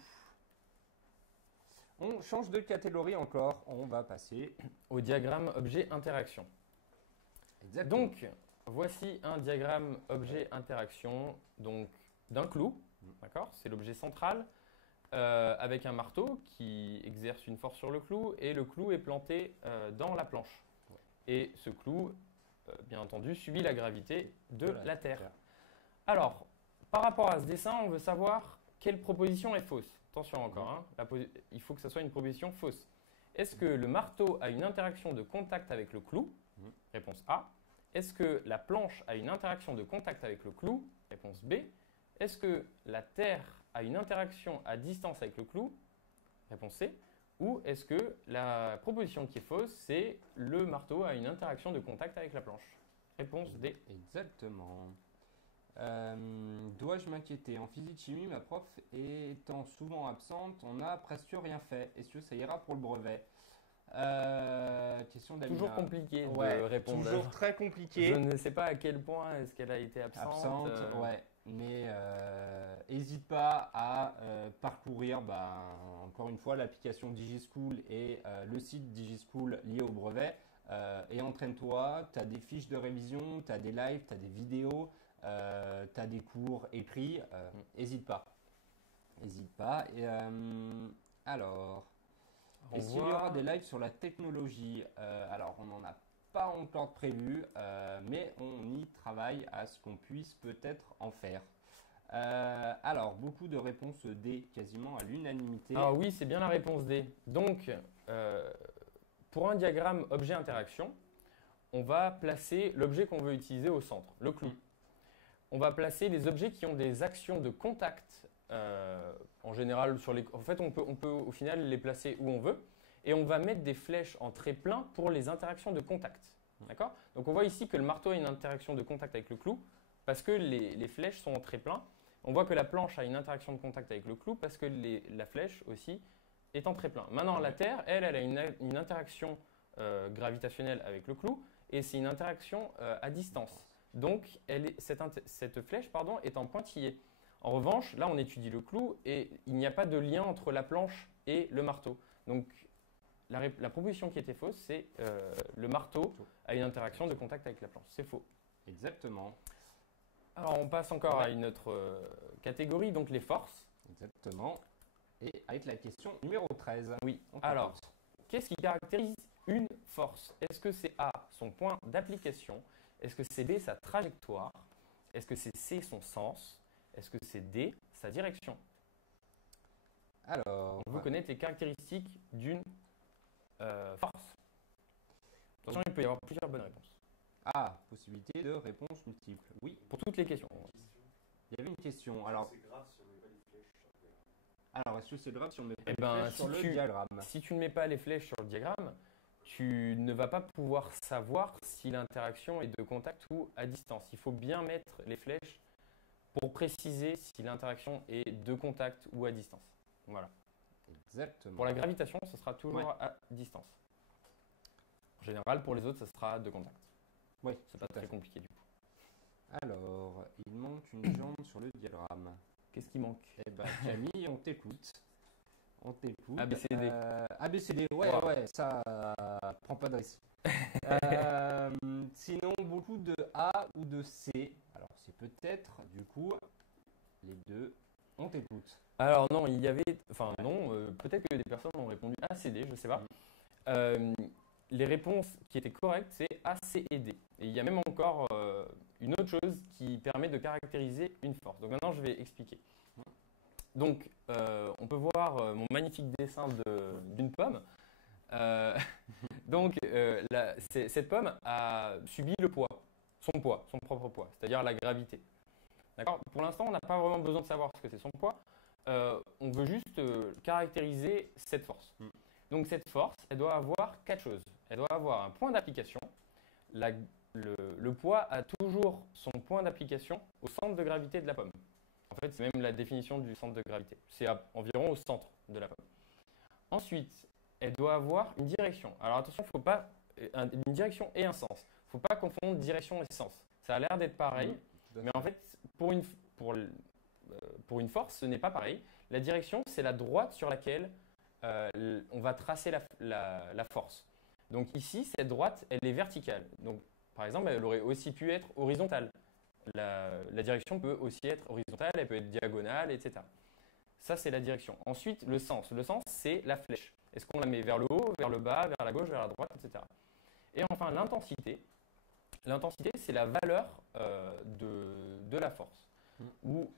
on change de catégorie encore. On va passer. Au diagramme objet interaction. Exactement. Donc, voici un diagramme objet interaction donc d'un clou, d'accord? C'est l'objet central avec un marteau qui exerce une force sur le clou et le clou est planté dans la planche. Et ce clou, bien entendu, subit la gravité de la Terre. Alors, par rapport à ce dessin, on veut savoir quelle proposition est fausse. Attention encore, hein, il faut que ce soit une proposition fausse. Est-ce que le marteau a une interaction de contact avec le clou? Réponse A. Est-ce que la planche a une interaction de contact avec le clou? Réponse B. Est-ce que la Terre a une interaction à distance avec le clou? Réponse C. Ou est-ce que la proposition qui est fausse, c'est le marteau a une interaction de contact avec la planche? Réponse D. Exactement. Dois-je m'inquiéter? En physique-chimie, ma prof étant souvent absente, on n'a presque rien fait. Est-ce que ça ira pour le brevet? Question d'Amina. Toujours compliqué Ouais, de répondre. toujours très compliqué. Je ne sais pas à quel point est-ce qu'elle a été absente. Ouais. Mais n'hésite pas à parcourir, encore une fois, l'application DigiSchool et le site DigiSchool lié au brevet. Et entraîne-toi, tu as des fiches de révision, tu as des lives, tu as des vidéos, tu as des cours écrits. N'hésite pas. N'hésite pas. Et, alors, est-ce qu'il y aura des lives sur la technologie? Alors, on n'en a pas encore prévu, mais on y travaille à ce qu'on puisse peut-être en faire. Alors, beaucoup de réponses D, quasiment à l'unanimité. Ah oui, c'est bien la réponse D. Donc, pour un diagramme objet-interaction, on va placer l'objet qu'on veut utiliser au centre, le clou. On va placer les objets qui ont des actions de contact. En général, en fait, on peut au final les placer où on veut. Et on va mettre des flèches en trait plein pour les interactions de contact. D'accord? Donc, on voit ici que le marteau a une interaction de contact avec le clou parce que les flèches sont en trait plein. On voit que la planche a une interaction de contact avec le clou parce que la flèche aussi est en trait plein. Maintenant, la Terre, elle a une interaction gravitationnelle avec le clou et c'est une interaction à distance. Donc, cette flèche est en pointillé. En revanche, là, on étudie le clou et il n'y a pas de lien entre la planche et le marteau. Donc, la proposition qui était fausse, c'est le marteau a une interaction de contact avec la planche. C'est faux. Exactement. Alors, on passe encore à une autre catégorie, donc les forces. Exactement. Et avec la question numéro 13. Oui. Alors, qu'est-ce qui caractérise une force? Est-ce que c'est A, son point d'application? Est-ce que c'est B, sa trajectoire? Est-ce que c'est C, son sens? Est-ce que c'est D, sa direction? Alors, vous connaissez les caractéristiques d'une force. Attention, il peut y avoir plusieurs bonnes réponses. A, possibilité de réponse multiple. Oui, pour toutes les questions. Il y avait une question. Alors, c'est grave si on met pas les flèches sur le diagramme. Alors, est-ce que c'est grave si on met pas Eh les ben, flèches sur le diagramme? Si tu ne mets pas les flèches sur le diagramme, tu ne vas pas pouvoir savoir si l'interaction est de contact ou à distance. Il faut bien mettre les flèches pour préciser si l'interaction est de contact ou à distance. Voilà. Exactement. Pour la gravitation, ce sera toujours à distance. En général, pour les autres, ce sera de contact. Oui, c'est pas très compliqué du coup. Alors, il manque une jambe sur le diagramme. Qu'est-ce qui manque? Eh bien, Camille, on t'écoute. On t'écoute. ABCD. ABCD, ouais, ça prend pas de risque. Sinon, beaucoup de A ou de C. Alors, c'est peut-être, du coup, les deux. On t'écoute. Alors non, il y avait... Enfin non, peut-être que des personnes ont répondu A, C, D, je ne sais pas. Les réponses qui étaient correctes, c'est A, C et D. Et il y a même encore une autre chose qui permet de caractériser une force. Donc maintenant, je vais expliquer. Donc, on peut voir mon magnifique dessin d'une pomme. Donc, cette pomme a subi le poids, son propre poids, c'est-à-dire la gravité. D'accord? Pour l'instant, on n'a pas vraiment besoin de savoir ce que c'est son poids. On veut juste caractériser cette force. Donc, cette force, elle doit avoir quatre choses. Elle doit avoir un point d'application, le poids a toujours son point d'application au centre de gravité de la pomme. En fait, c'est même la définition du centre de gravité. C'est environ au centre de la pomme. Ensuite, elle doit avoir une direction. Alors attention, faut pas une direction et un sens. Il ne faut pas confondre direction et sens. Ça a l'air d'être pareil, mais en fait, pour une force, ce n'est pas pareil. La direction, c'est la droite sur laquelle on va tracer la force. Donc ici, cette droite, elle est verticale. Donc, par exemple, elle aurait aussi pu être horizontale. La direction peut aussi être horizontale, elle peut être diagonale, etc. Ça, c'est la direction. Ensuite, le sens. Le sens, c'est la flèche. Est-ce qu'on la met vers le haut, vers le bas, vers la gauche, vers la droite, etc. Et enfin, l'intensité. L'intensité, c'est la valeur de la force. Où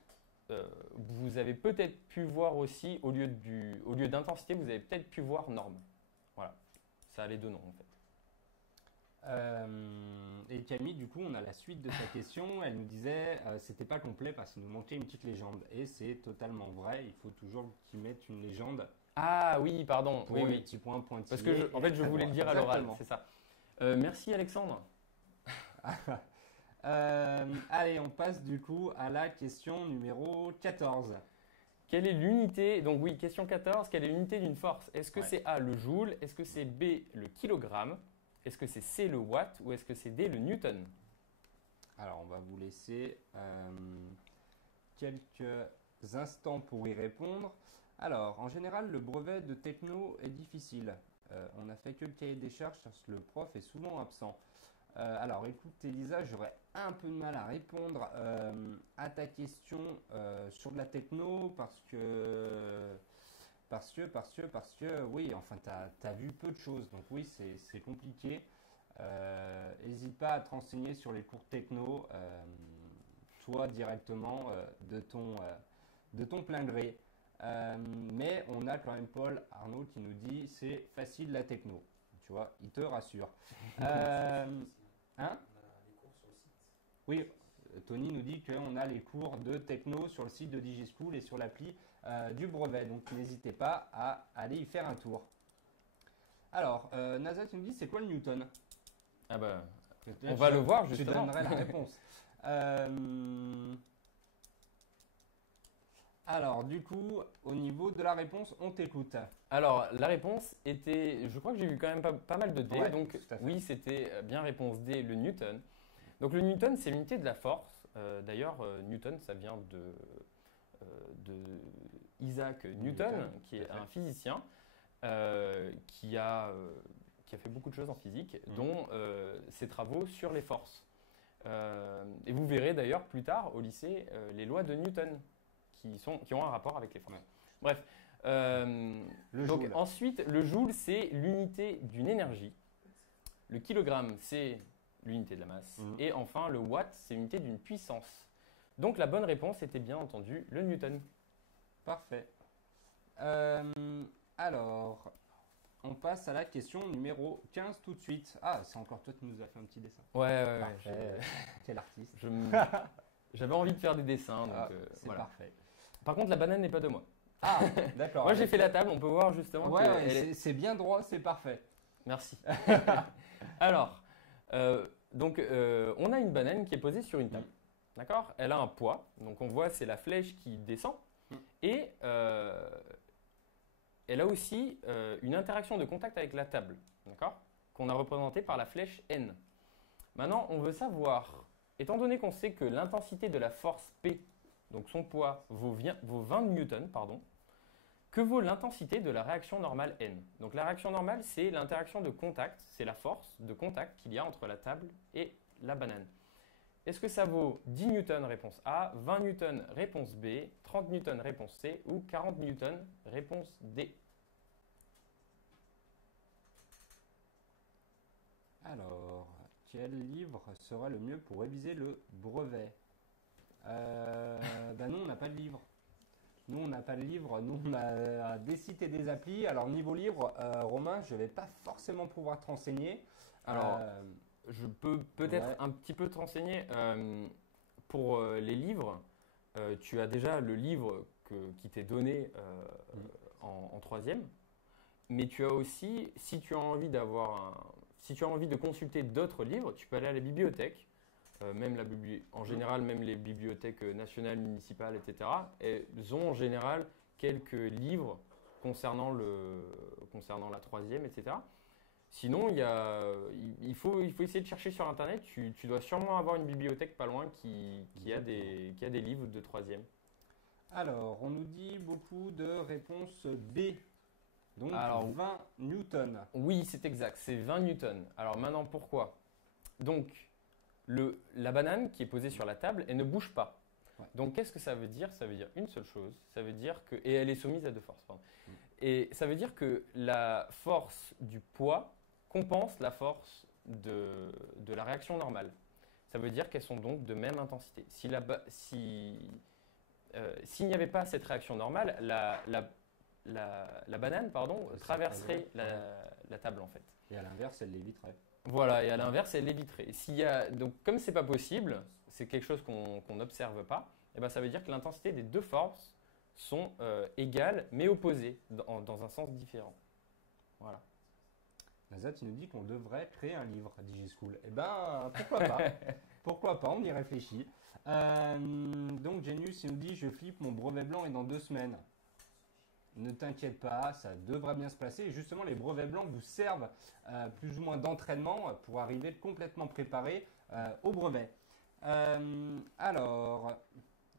vous avez peut-être pu voir aussi, au lieu d'intensité, vous avez peut-être pu voir norme. Voilà. Ça a les deux noms, en fait. Et Camille, du coup, on a la suite de sa question. Elle nous disait c'était pas complet parce qu'il nous manquait une petite légende. Et c'est totalement vrai. Il faut toujours qu'ils mettent une légende. Ah oui, pardon. Pour oui, les petits points pointillés. Parce que en fait, je voulais le dire à l'oral, c'est ça. Merci Alexandre. Allez, on passe du coup à la question numéro 14. Quelle est l'unité? Donc oui, question 14. Quelle est l'unité d'une force? Est-ce que c'est A le joule? Est-ce que c'est B le kilogramme? Est-ce que c'est C le watt? Ou est-ce que c'est D le newton? Alors, on va vous laisser quelques instants pour y répondre. Alors, en général, le brevet de techno est difficile. On n'a fait que le cahier des charges, le prof est souvent absent. Alors, écoute, Elisa, j'aurais un peu de mal à répondre à ta question sur de la techno parce que, oui, enfin, tu as vu peu de choses. Donc, oui, c'est compliqué. N'hésite pas à te renseigner sur les cours techno, toi directement, de ton plein gré. Mais on a quand même Paul Arnaud qui nous dit c'est facile la techno. Tu vois, il te rassure. Hein? On a les cours sur le site. Oui, Tony nous dit qu'on a les cours de techno sur le site de DigiSchool et sur l'appli du brevet. Donc n'hésitez pas à aller y faire un tour. Alors, Nazat nous dit c'est quoi le Newton? Ah bah, on va le voir justement. Je donnerai la réponse. Alors, du coup, au niveau de la réponse, on t'écoute. Alors, la réponse était, je crois que j'ai vu quand même pas mal de D, Ouais, donc tout à fait. oui, c'était bien réponse D, le newton. Donc le newton, c'est l'unité de la force. D'ailleurs, newton, ça vient de Isaac Newton, qui est un physicien qui a fait beaucoup de choses en physique, dont ses travaux sur les forces. Et vous verrez d'ailleurs plus tard au lycée les lois de Newton qui ont un rapport avec les forces. Ouais. Bref, donc ensuite, le joule, c'est l'unité d'une énergie. Le kilogramme, c'est l'unité de la masse. Et enfin, le watt, c'est l'unité d'une puissance. Donc la bonne réponse était bien entendu le newton. Parfait. Alors, on passe à la question numéro 15 tout de suite. Ah, c'est encore toi qui nous as fait un petit dessin. Ouais. Parfait. Quel artiste. J'avais envie de faire des dessins. Donc, c'est voilà. parfait. Par contre, la banane n'est pas de moi. Ah, d'accord. Moi, j'ai fait la table. On peut voir justement. Ouais, c'est bien droit, c'est parfait. Merci. Alors, donc, on a une banane qui est posée sur une table. D'accord? Elle a un poids. Donc, on voit, c'est la flèche qui descend. Et elle a aussi une interaction de contact avec la table. D'accord? Qu'on a représentée par la flèche N. Maintenant, on veut savoir, étant donné qu'on sait que l'intensité de la force P, donc son poids, vaut 20 newtons, que vaut l'intensité de la réaction normale N? Donc la réaction normale, c'est l'interaction de contact, c'est la force de contact qu'il y a entre la table et la banane. Est-ce que ça vaut 10 newtons réponse A, 20 newtons réponse B, 30 newtons réponse C ou 40 newtons réponse D? Alors, quel livre sera le mieux pour réviser le brevet? Nous, on n'a pas de livre. Nous, on a des sites et des applis. Alors, niveau livre, Romain, je ne vais pas forcément pouvoir te renseigner. Alors, je peux peut-être un petit peu te renseigner. Pour les livres, tu as déjà le livre qui t'est donné en troisième. Mais tu as aussi, si tu as envie d'avoir Si tu as envie de consulter d'autres livres, tu peux aller à la bibliothèque. En général, même les bibliothèques nationales, municipales, etc. Elles ont en général quelques livres concernant la troisième, etc. Sinon, il faut essayer de chercher sur Internet. Tu dois sûrement avoir une bibliothèque pas loin qui a des livres de troisième. Alors, on nous dit beaucoup de réponses B. Donc, Alors, 20 newtons. Oui, c'est exact, c'est 20 newtons. Alors maintenant, pourquoi? Donc, la banane qui est posée sur la table, elle ne bouge pas. Ouais. Donc, qu'est-ce que ça veut dire? Ça veut dire une seule chose. Ça veut dire que, et elle est soumise à deux forces. Pardon. Et ça veut dire que la force du poids compense la force de la réaction normale. Ça veut dire qu'elles sont donc de même intensité. S'il n'y avait pas cette réaction normale, la banane traverserait la table en fait. Et à l'inverse, elle l'éviterait. Voilà, et à l'inverse, elle l'éviterait. Donc, comme c'est pas possible, c'est quelque chose qu'on n'observe pas, et ben, ça veut dire que l'intensité des deux forces sont égales mais opposées dans un sens différent. Voilà. Nazat, il nous dit qu'on devrait créer un livre, DigiSchool. Eh ben, pourquoi pas? Pourquoi pas, on y réfléchit. Donc, Genius, il nous dit, je flippe, mon brevet blanc est dans 2 semaines. Ne t'inquiète pas, ça devrait bien se passer. Et justement, les brevets blancs vous servent plus ou moins d'entraînement pour arriver complètement préparé au brevet. Alors,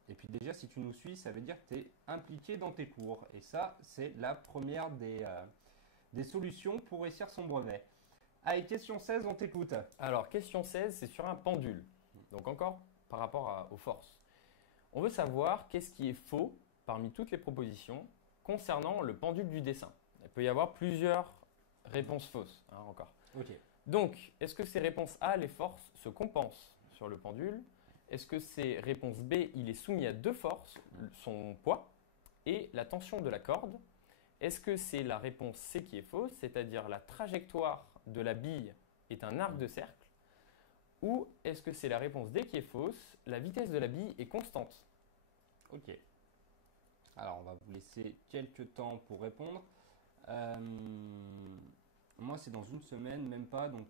et puis déjà, si tu nous suis, ça veut dire que tu es impliqué dans tes cours. Et ça, c'est la première des solutions pour réussir son brevet. Allez, question 16, on t'écoute. Alors, question 16, c'est sur un pendule. Donc encore par rapport aux forces. On veut savoir qu'est-ce qui est faux parmi toutes les propositions concernant le pendule du dessin. Il peut y avoir plusieurs réponses fausses, encore. Ok. Donc, est-ce que ces réponses A, les forces se compensent sur le pendule? Est-ce que c'est réponse B, il est soumis à deux forces, son poids et la tension de la corde? Est-ce que c'est la réponse C qui est fausse, c'est-à-dire la trajectoire de la bille est un arc de cercle? Ou est-ce que c'est la réponse D qui est fausse, la vitesse de la bille est constante? Ok. Alors, on va vous laisser quelques temps pour répondre. Moi, c'est dans 1 semaine, même pas, donc,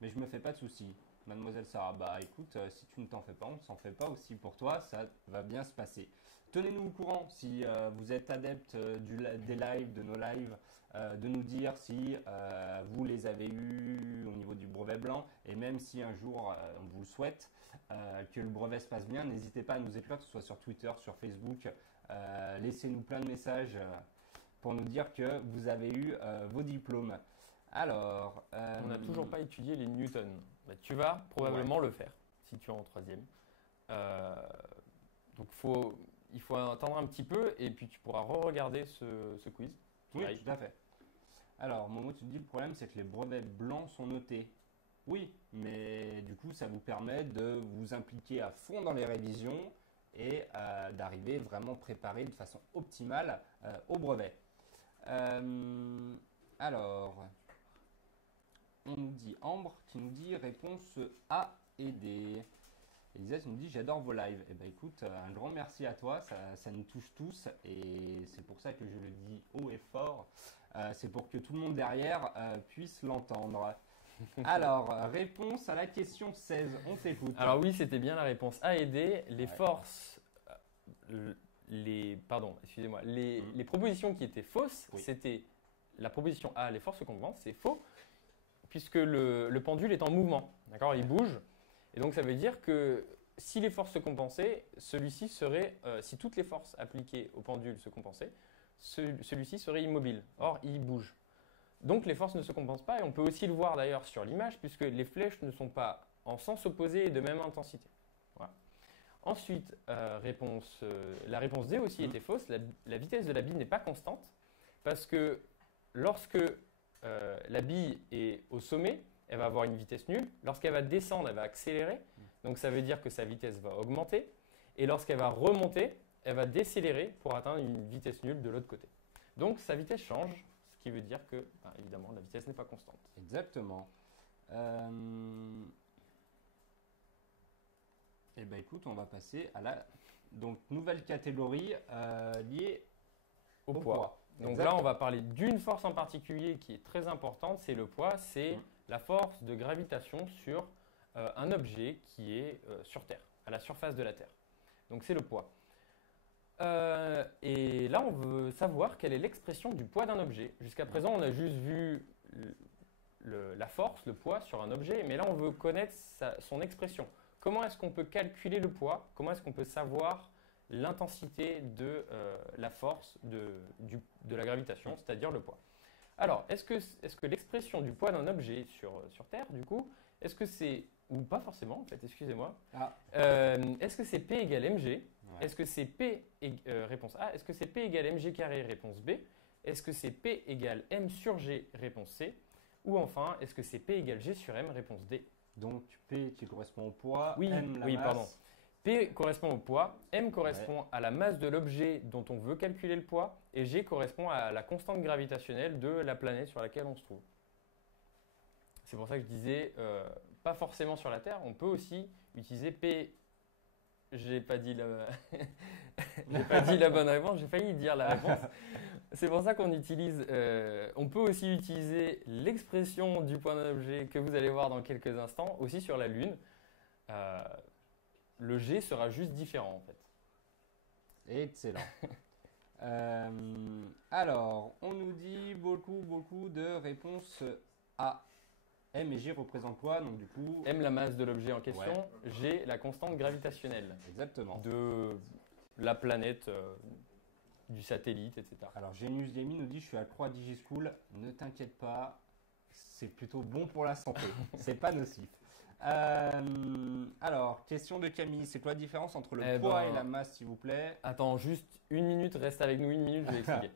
mais je me fais pas de soucis. Mademoiselle Sarah, bah écoute, si tu ne t'en fais pas, on ne s'en fait pas aussi pour toi, ça va bien se passer. Tenez-nous au courant si vous êtes adepte des lives, de nos lives, de nous dire si vous les avez eus au niveau du brevet blanc, et même si un jour on vous le souhaite, que le brevet se passe bien, n'hésitez pas à nous écrire, que ce soit sur Twitter, sur Facebook, laissez-nous plein de messages pour nous dire que vous avez eu vos diplômes. Alors, on n'a toujours pas étudié les newtons. Bah, tu vas probablement le faire si tu es en troisième. Donc il faut attendre un petit peu et puis tu pourras re-regarder ce quiz. Oui, tout à fait. Alors, Momo, tu te dis le problème, c'est que les brevets blancs sont notés. Oui, mais du coup, ça vous permet de vous impliquer à fond dans les révisions et d'arriver vraiment préparé de façon optimale au brevet. Alors, on nous dit Ambre qui nous dit réponse A et D. Elisabeth nous dit j'adore vos lives. Eh bien écoute, un grand merci à toi, ça nous touche tous et c'est pour ça que je le dis haut et fort. C'est pour que tout le monde derrière puisse l'entendre. Alors, réponse à la question 16, on t'écoute. Alors oui, c'était bien la réponse A et D. Les forces, les propositions qui étaient fausses, c'était la proposition A, les forces se compensent, c'est faux, puisque le pendule est en mouvement, d'accord, il bouge. Et donc ça veut dire que si les forces se compensaient, celui-ci serait, si toutes les forces appliquées au pendule se compensaient, celui-ci serait immobile. Or, il bouge. Donc les forces ne se compensent pas et on peut aussi le voir d'ailleurs sur l'image puisque les flèches ne sont pas en sens opposé et de même intensité. Voilà. Ensuite, la réponse D aussi était fausse. La vitesse de la bille n'est pas constante parce que lorsque la bille est au sommet, elle va avoir une vitesse nulle. Lorsqu'elle va descendre, elle va accélérer. Donc ça veut dire que sa vitesse va augmenter. Et lorsqu'elle va remonter, elle va décélérer pour atteindre une vitesse nulle de l'autre côté. Donc sa vitesse change, ce qui veut dire que, évidemment, la vitesse n'est pas constante. Exactement. Eh bien écoute, on va passer à la nouvelle catégorie liée au poids. Donc Exactement. là, on va parler d'une force en particulier qui est très importante, c'est le poids, c'est la force de gravitation sur un objet qui est sur Terre, à la surface de la Terre. Donc c'est le poids. Et là, on veut savoir quelle est l'expression du poids d'un objet. Jusqu'à présent, on a juste vu la force, le poids sur un objet, mais là, on veut connaître son expression. Comment est-ce qu'on peut calculer le poids? Comment est-ce qu'on peut savoir l'intensité de la force de la gravitation, c'est-à-dire le poids? Alors, est-ce que l'expression du poids d'un objet sur Terre, du coup, est-ce que c'est, ou pas forcément en fait, excusez-moi, est-ce que c'est P égale mg? Est-ce que c'est P, réponse A, est-ce que c'est P égale mg carré, réponse B? Est-ce que c'est P égale m sur g, réponse C? Ou enfin, est-ce que c'est P égale g sur m, réponse D? Donc P qui correspond au poids, Oui, M la oui, masse. pardon. P correspond au poids, M correspond à la masse de l'objet dont on veut calculer le poids, et G correspond à la constante gravitationnelle de la planète sur laquelle on se trouve. C'est pour ça que je disais, pas forcément sur la Terre, on peut aussi utiliser P. J'ai pas dit j'ai pas dit la bonne réponse, j'ai failli dire la réponse. C'est pour ça qu'on utilise, on peut aussi utiliser l'expression du poids d'un objet que vous allez voir dans quelques instants, aussi sur la Lune. Le G sera juste différent en fait. Excellent. Alors, on nous dit beaucoup de réponses A. M et G représentent quoi? Donc du coup, M la masse de l'objet en question, G la constante gravitationnelle exactement. de la planète, du satellite, etc. Alors, Genius Jamie nous dit je suis à Croix DigiSchool. Ne t'inquiète pas, c'est plutôt bon pour la santé. C'est pas nocif. Alors, question de Camille, c'est quoi la différence entre le poids et la masse, s'il vous plaît? Attends, juste une minute, reste avec nous une minute, je vais expliquer.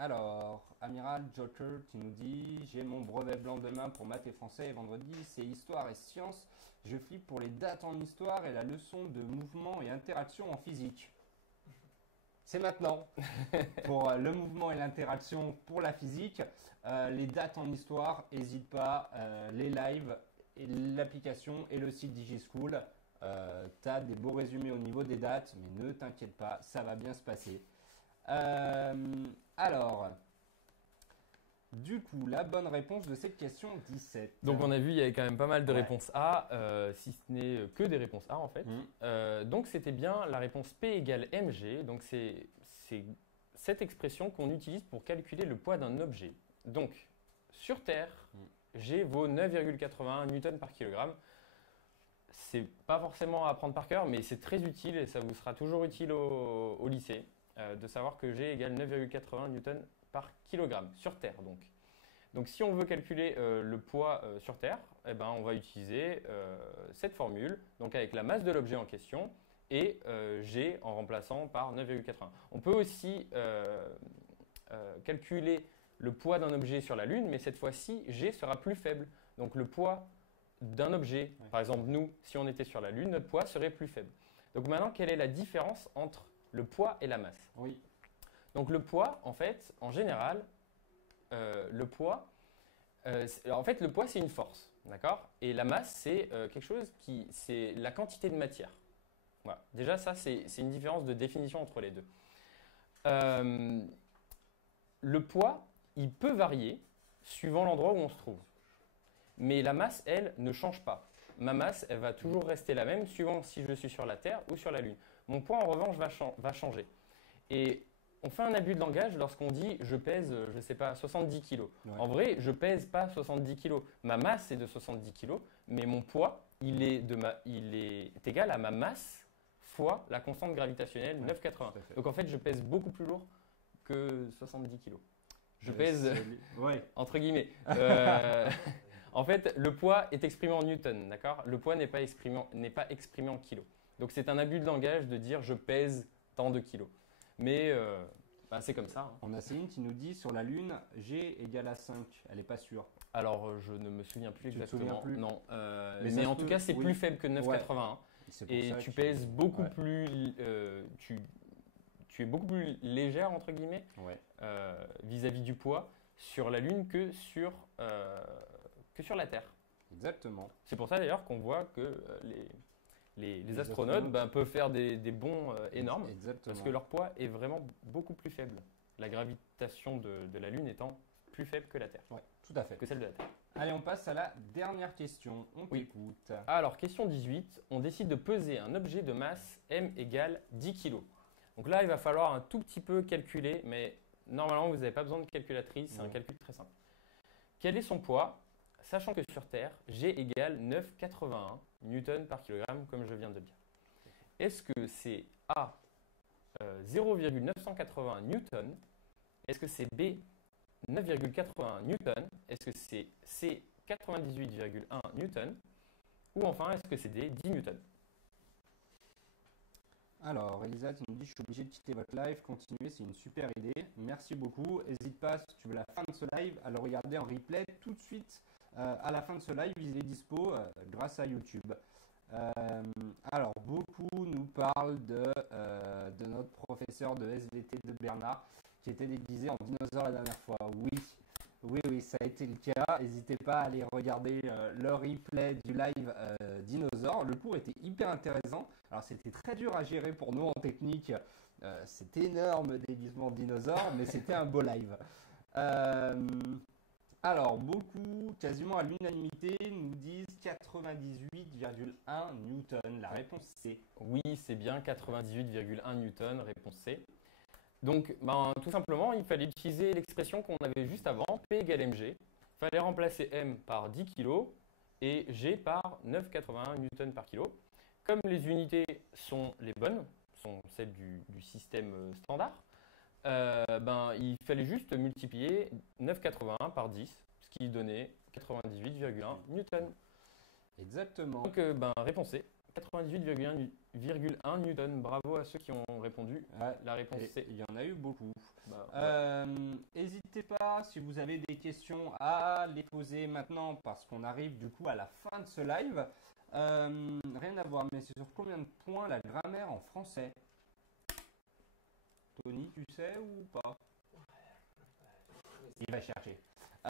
Alors, Amiral Joker qui nous dit j'ai mon brevet blanc demain pour maths et français et vendredi c'est histoire et sciences. Je flippe pour les dates en histoire et la leçon de mouvement et interaction en physique. C'est maintenant pour le mouvement et l'interaction pour la physique. Les dates en histoire, n'hésite pas, les lives, et l'application et le site DigiSchool. Tu as des beaux résumés au niveau des dates, mais ne t'inquiète pas, ça va bien se passer. Alors, du coup, la bonne réponse de cette question 17. Donc on a vu, il y avait quand même pas mal de réponses A, si ce n'est que des réponses A en fait. Donc c'était bien la réponse P égale mg, donc c'est cette expression qu'on utilise pour calculer le poids d'un objet. Donc sur Terre, G vaut 9,81 newtons par kilogramme. C'est pas forcément à apprendre par cœur, mais c'est très utile et ça vous sera toujours utile au lycée. De savoir que G égale 9,81 newtons par kilogramme sur Terre. Donc si on veut calculer le poids sur Terre, eh ben, on va utiliser cette formule, donc avec la masse de l'objet en question et G en remplaçant par 9,81. On peut aussi calculer le poids d'un objet sur la Lune, mais cette fois-ci, G sera plus faible. Donc le poids d'un objet, par exemple nous, si on était sur la Lune, notre poids serait plus faible. Donc maintenant, quelle est la différence entre le poids et la masse? Oui. Donc le poids, en fait, en général, le poids, c'est une force, d'accord? Et la masse, c'est quelque chose c'est la quantité de matière. Voilà. Déjà, ça, c'est une différence de définition entre les deux. Le poids, il peut varier suivant l'endroit où on se trouve. Mais la masse, elle, ne change pas. Ma masse, elle va toujours rester la même suivant si je suis sur la Terre ou sur la Lune. Mon poids, en revanche, va changer. Et on fait un abus de langage lorsqu'on dit je pèse, je ne sais pas, 70 kg. En vrai, je ne pèse pas 70 kg. Ma masse est de 70 kg, mais mon poids, il est égal à ma masse fois la constante gravitationnelle 9,80. Donc en fait, je pèse beaucoup plus lourd que 70 kg. Je pèse, entre guillemets. En fait, le poids est exprimé en newton, d'accord? Le poids n'est pas exprimé en kilos. Donc c'est un abus de langage de dire je pèse tant de kilos. Mais c'est comme ça. Hein. On a Céline qui nous dit sur la Lune, G égale à 5. Elle n'est pas sûre. Alors je ne me souviens plus exactement. Plus non. Mais en tout cas, c'est plus faible que 9,81. Et tu pèses beaucoup plus. Tu es beaucoup plus légère, entre guillemets, vis-à-vis du poids sur la Lune que sur la Terre. Exactement. C'est pour ça d'ailleurs qu'on voit que les astronautes peuvent faire des bonds énormes. Exactement. Parce que leur poids est vraiment beaucoup plus faible. La gravitation de la Lune étant plus faible que la Terre. Ouais, tout à fait. Que celle de la Terre. Allez, on passe à la dernière question. On t'écoute. Alors, question 18. On décide de peser un objet de masse m égale 10 kg. Donc là, il va falloir un tout petit peu calculer, mais normalement, vous n'avez pas besoin de calculatrice. C'est un calcul très simple. Quel est son poids, sachant que sur Terre, G égale 9,81 newton par kilogramme, comme je viens de le dire. Est-ce que c'est A, 0,981 newton? Est-ce que c'est B, 9,81 newton? Est-ce que c'est C, 98,1 newton? Ou enfin, est-ce que c'est D, 10 newton? Alors, Elisa, tu nous dis, je suis obligé de quitter votre live. Continuez, c'est une super idée. Merci beaucoup. N'hésite pas, si tu veux la fin de ce live, à le regarder en replay tout de suite. À la fin de ce live, il est dispo grâce à YouTube. Alors, beaucoup nous parlent de notre professeur de SVT de Bernard qui était déguisé en dinosaure la dernière fois. Oui, ça a été le cas. N'hésitez pas à aller regarder le replay du live dinosaure. Le cours était hyper intéressant. Alors, c'était très dur à gérer pour nous en technique. Cet énorme déguisement de dinosaure, mais c'était un beau live. Alors, beaucoup, quasiment à l'unanimité, nous disent 98,1 newton. La réponse C. Oui, c'est bien 98,1 newton, réponse C. Donc, tout simplement, il fallait utiliser l'expression qu'on avait juste avant, P égale mg. Il fallait remplacer m par 10 kg et g par 9,81 newton par kilo. Comme les unités sont les bonnes, sont celles du système standard, il fallait juste multiplier 9,81 par 10, ce qui donnait 98,1 newton. Exactement. Donc, réponse C, 98,1 newton. Bravo à ceux qui ont répondu. La réponse C. Il y en a eu beaucoup. N'hésitez pas, si vous avez des questions, à les poser maintenant parce qu'on arrive du coup à la fin de ce live. Rien à voir, mais c'est sur combien de points la grammaire en français? Tony, tu sais ou pas? Il va chercher.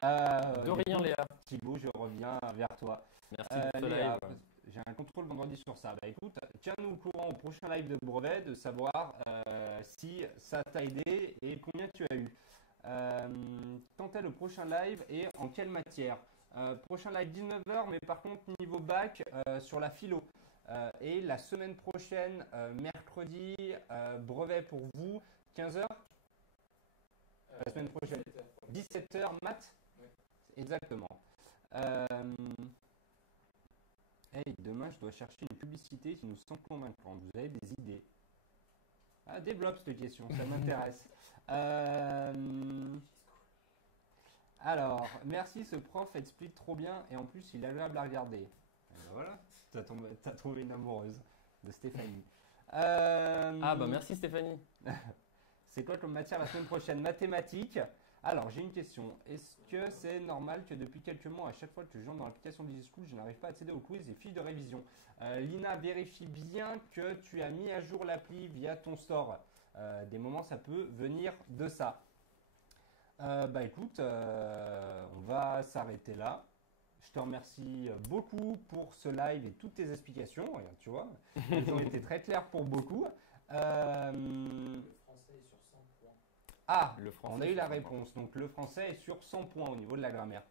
De rien, Léa. Thibaut, je reviens vers toi. Merci pour ce Léa, live. j'ai un contrôle vendredi sur ça. Écoute, tiens-nous au courant au prochain live de brevet de savoir si ça t'a aidé et combien tu as eu. Quand est le prochain live et en quelle matière? Prochain live 19h, mais par contre niveau bac sur la philo. Et la semaine prochaine, mercredi, brevet pour vous, 15h? La semaine prochaine, 17h, maths? Oui. Exactement. Demain, je dois chercher une publicité qui nous semble convaincante. Vous avez des idées? Développe cette question, ça m'intéresse. Alors, merci, ce prof explique trop bien et en plus, il est agréable à regarder. Voilà, t'as trouvé une amoureuse de Stéphanie. Merci Stéphanie. C'est quoi comme matière la semaine prochaine? Mathématiques. Alors, j'ai une question. Est-ce que c'est normal que depuis quelques mois, à chaque fois que je rentre dans l'application DigiSchool, je n'arrive pas à accéder aux quiz et fiches de révision? Lina, vérifie bien que tu as mis à jour l'appli via ton store. Des moments, ça peut venir de ça. Écoute, on va s'arrêter là. Je te remercie beaucoup pour ce live et toutes tes explications. Regarde, tu vois, elles ont été très claires pour beaucoup. Le français est sur 100 points. Le français, On a eu la réponse. Donc, le français est sur 100 points au niveau de la grammaire.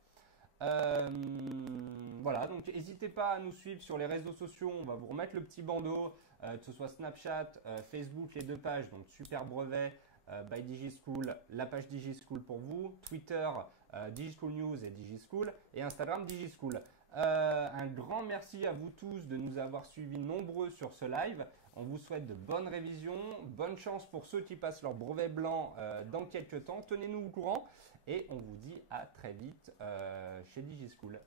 Voilà, donc n'hésitez pas à nous suivre sur les réseaux sociaux. On va vous remettre le petit bandeau, que ce soit Snapchat, Facebook, les deux pages. Donc, Super Brevet, by DigiSchool, la page DigiSchool pour vous, Twitter, DigiSchool News et DigiSchool, et Instagram DigiSchool. Un grand merci à vous tous de nous avoir suivis nombreux sur ce live. On vous souhaite de bonnes révisions, bonne chance pour ceux qui passent leur brevet blanc dans quelques temps. Tenez-nous au courant et on vous dit à très vite chez DigiSchool.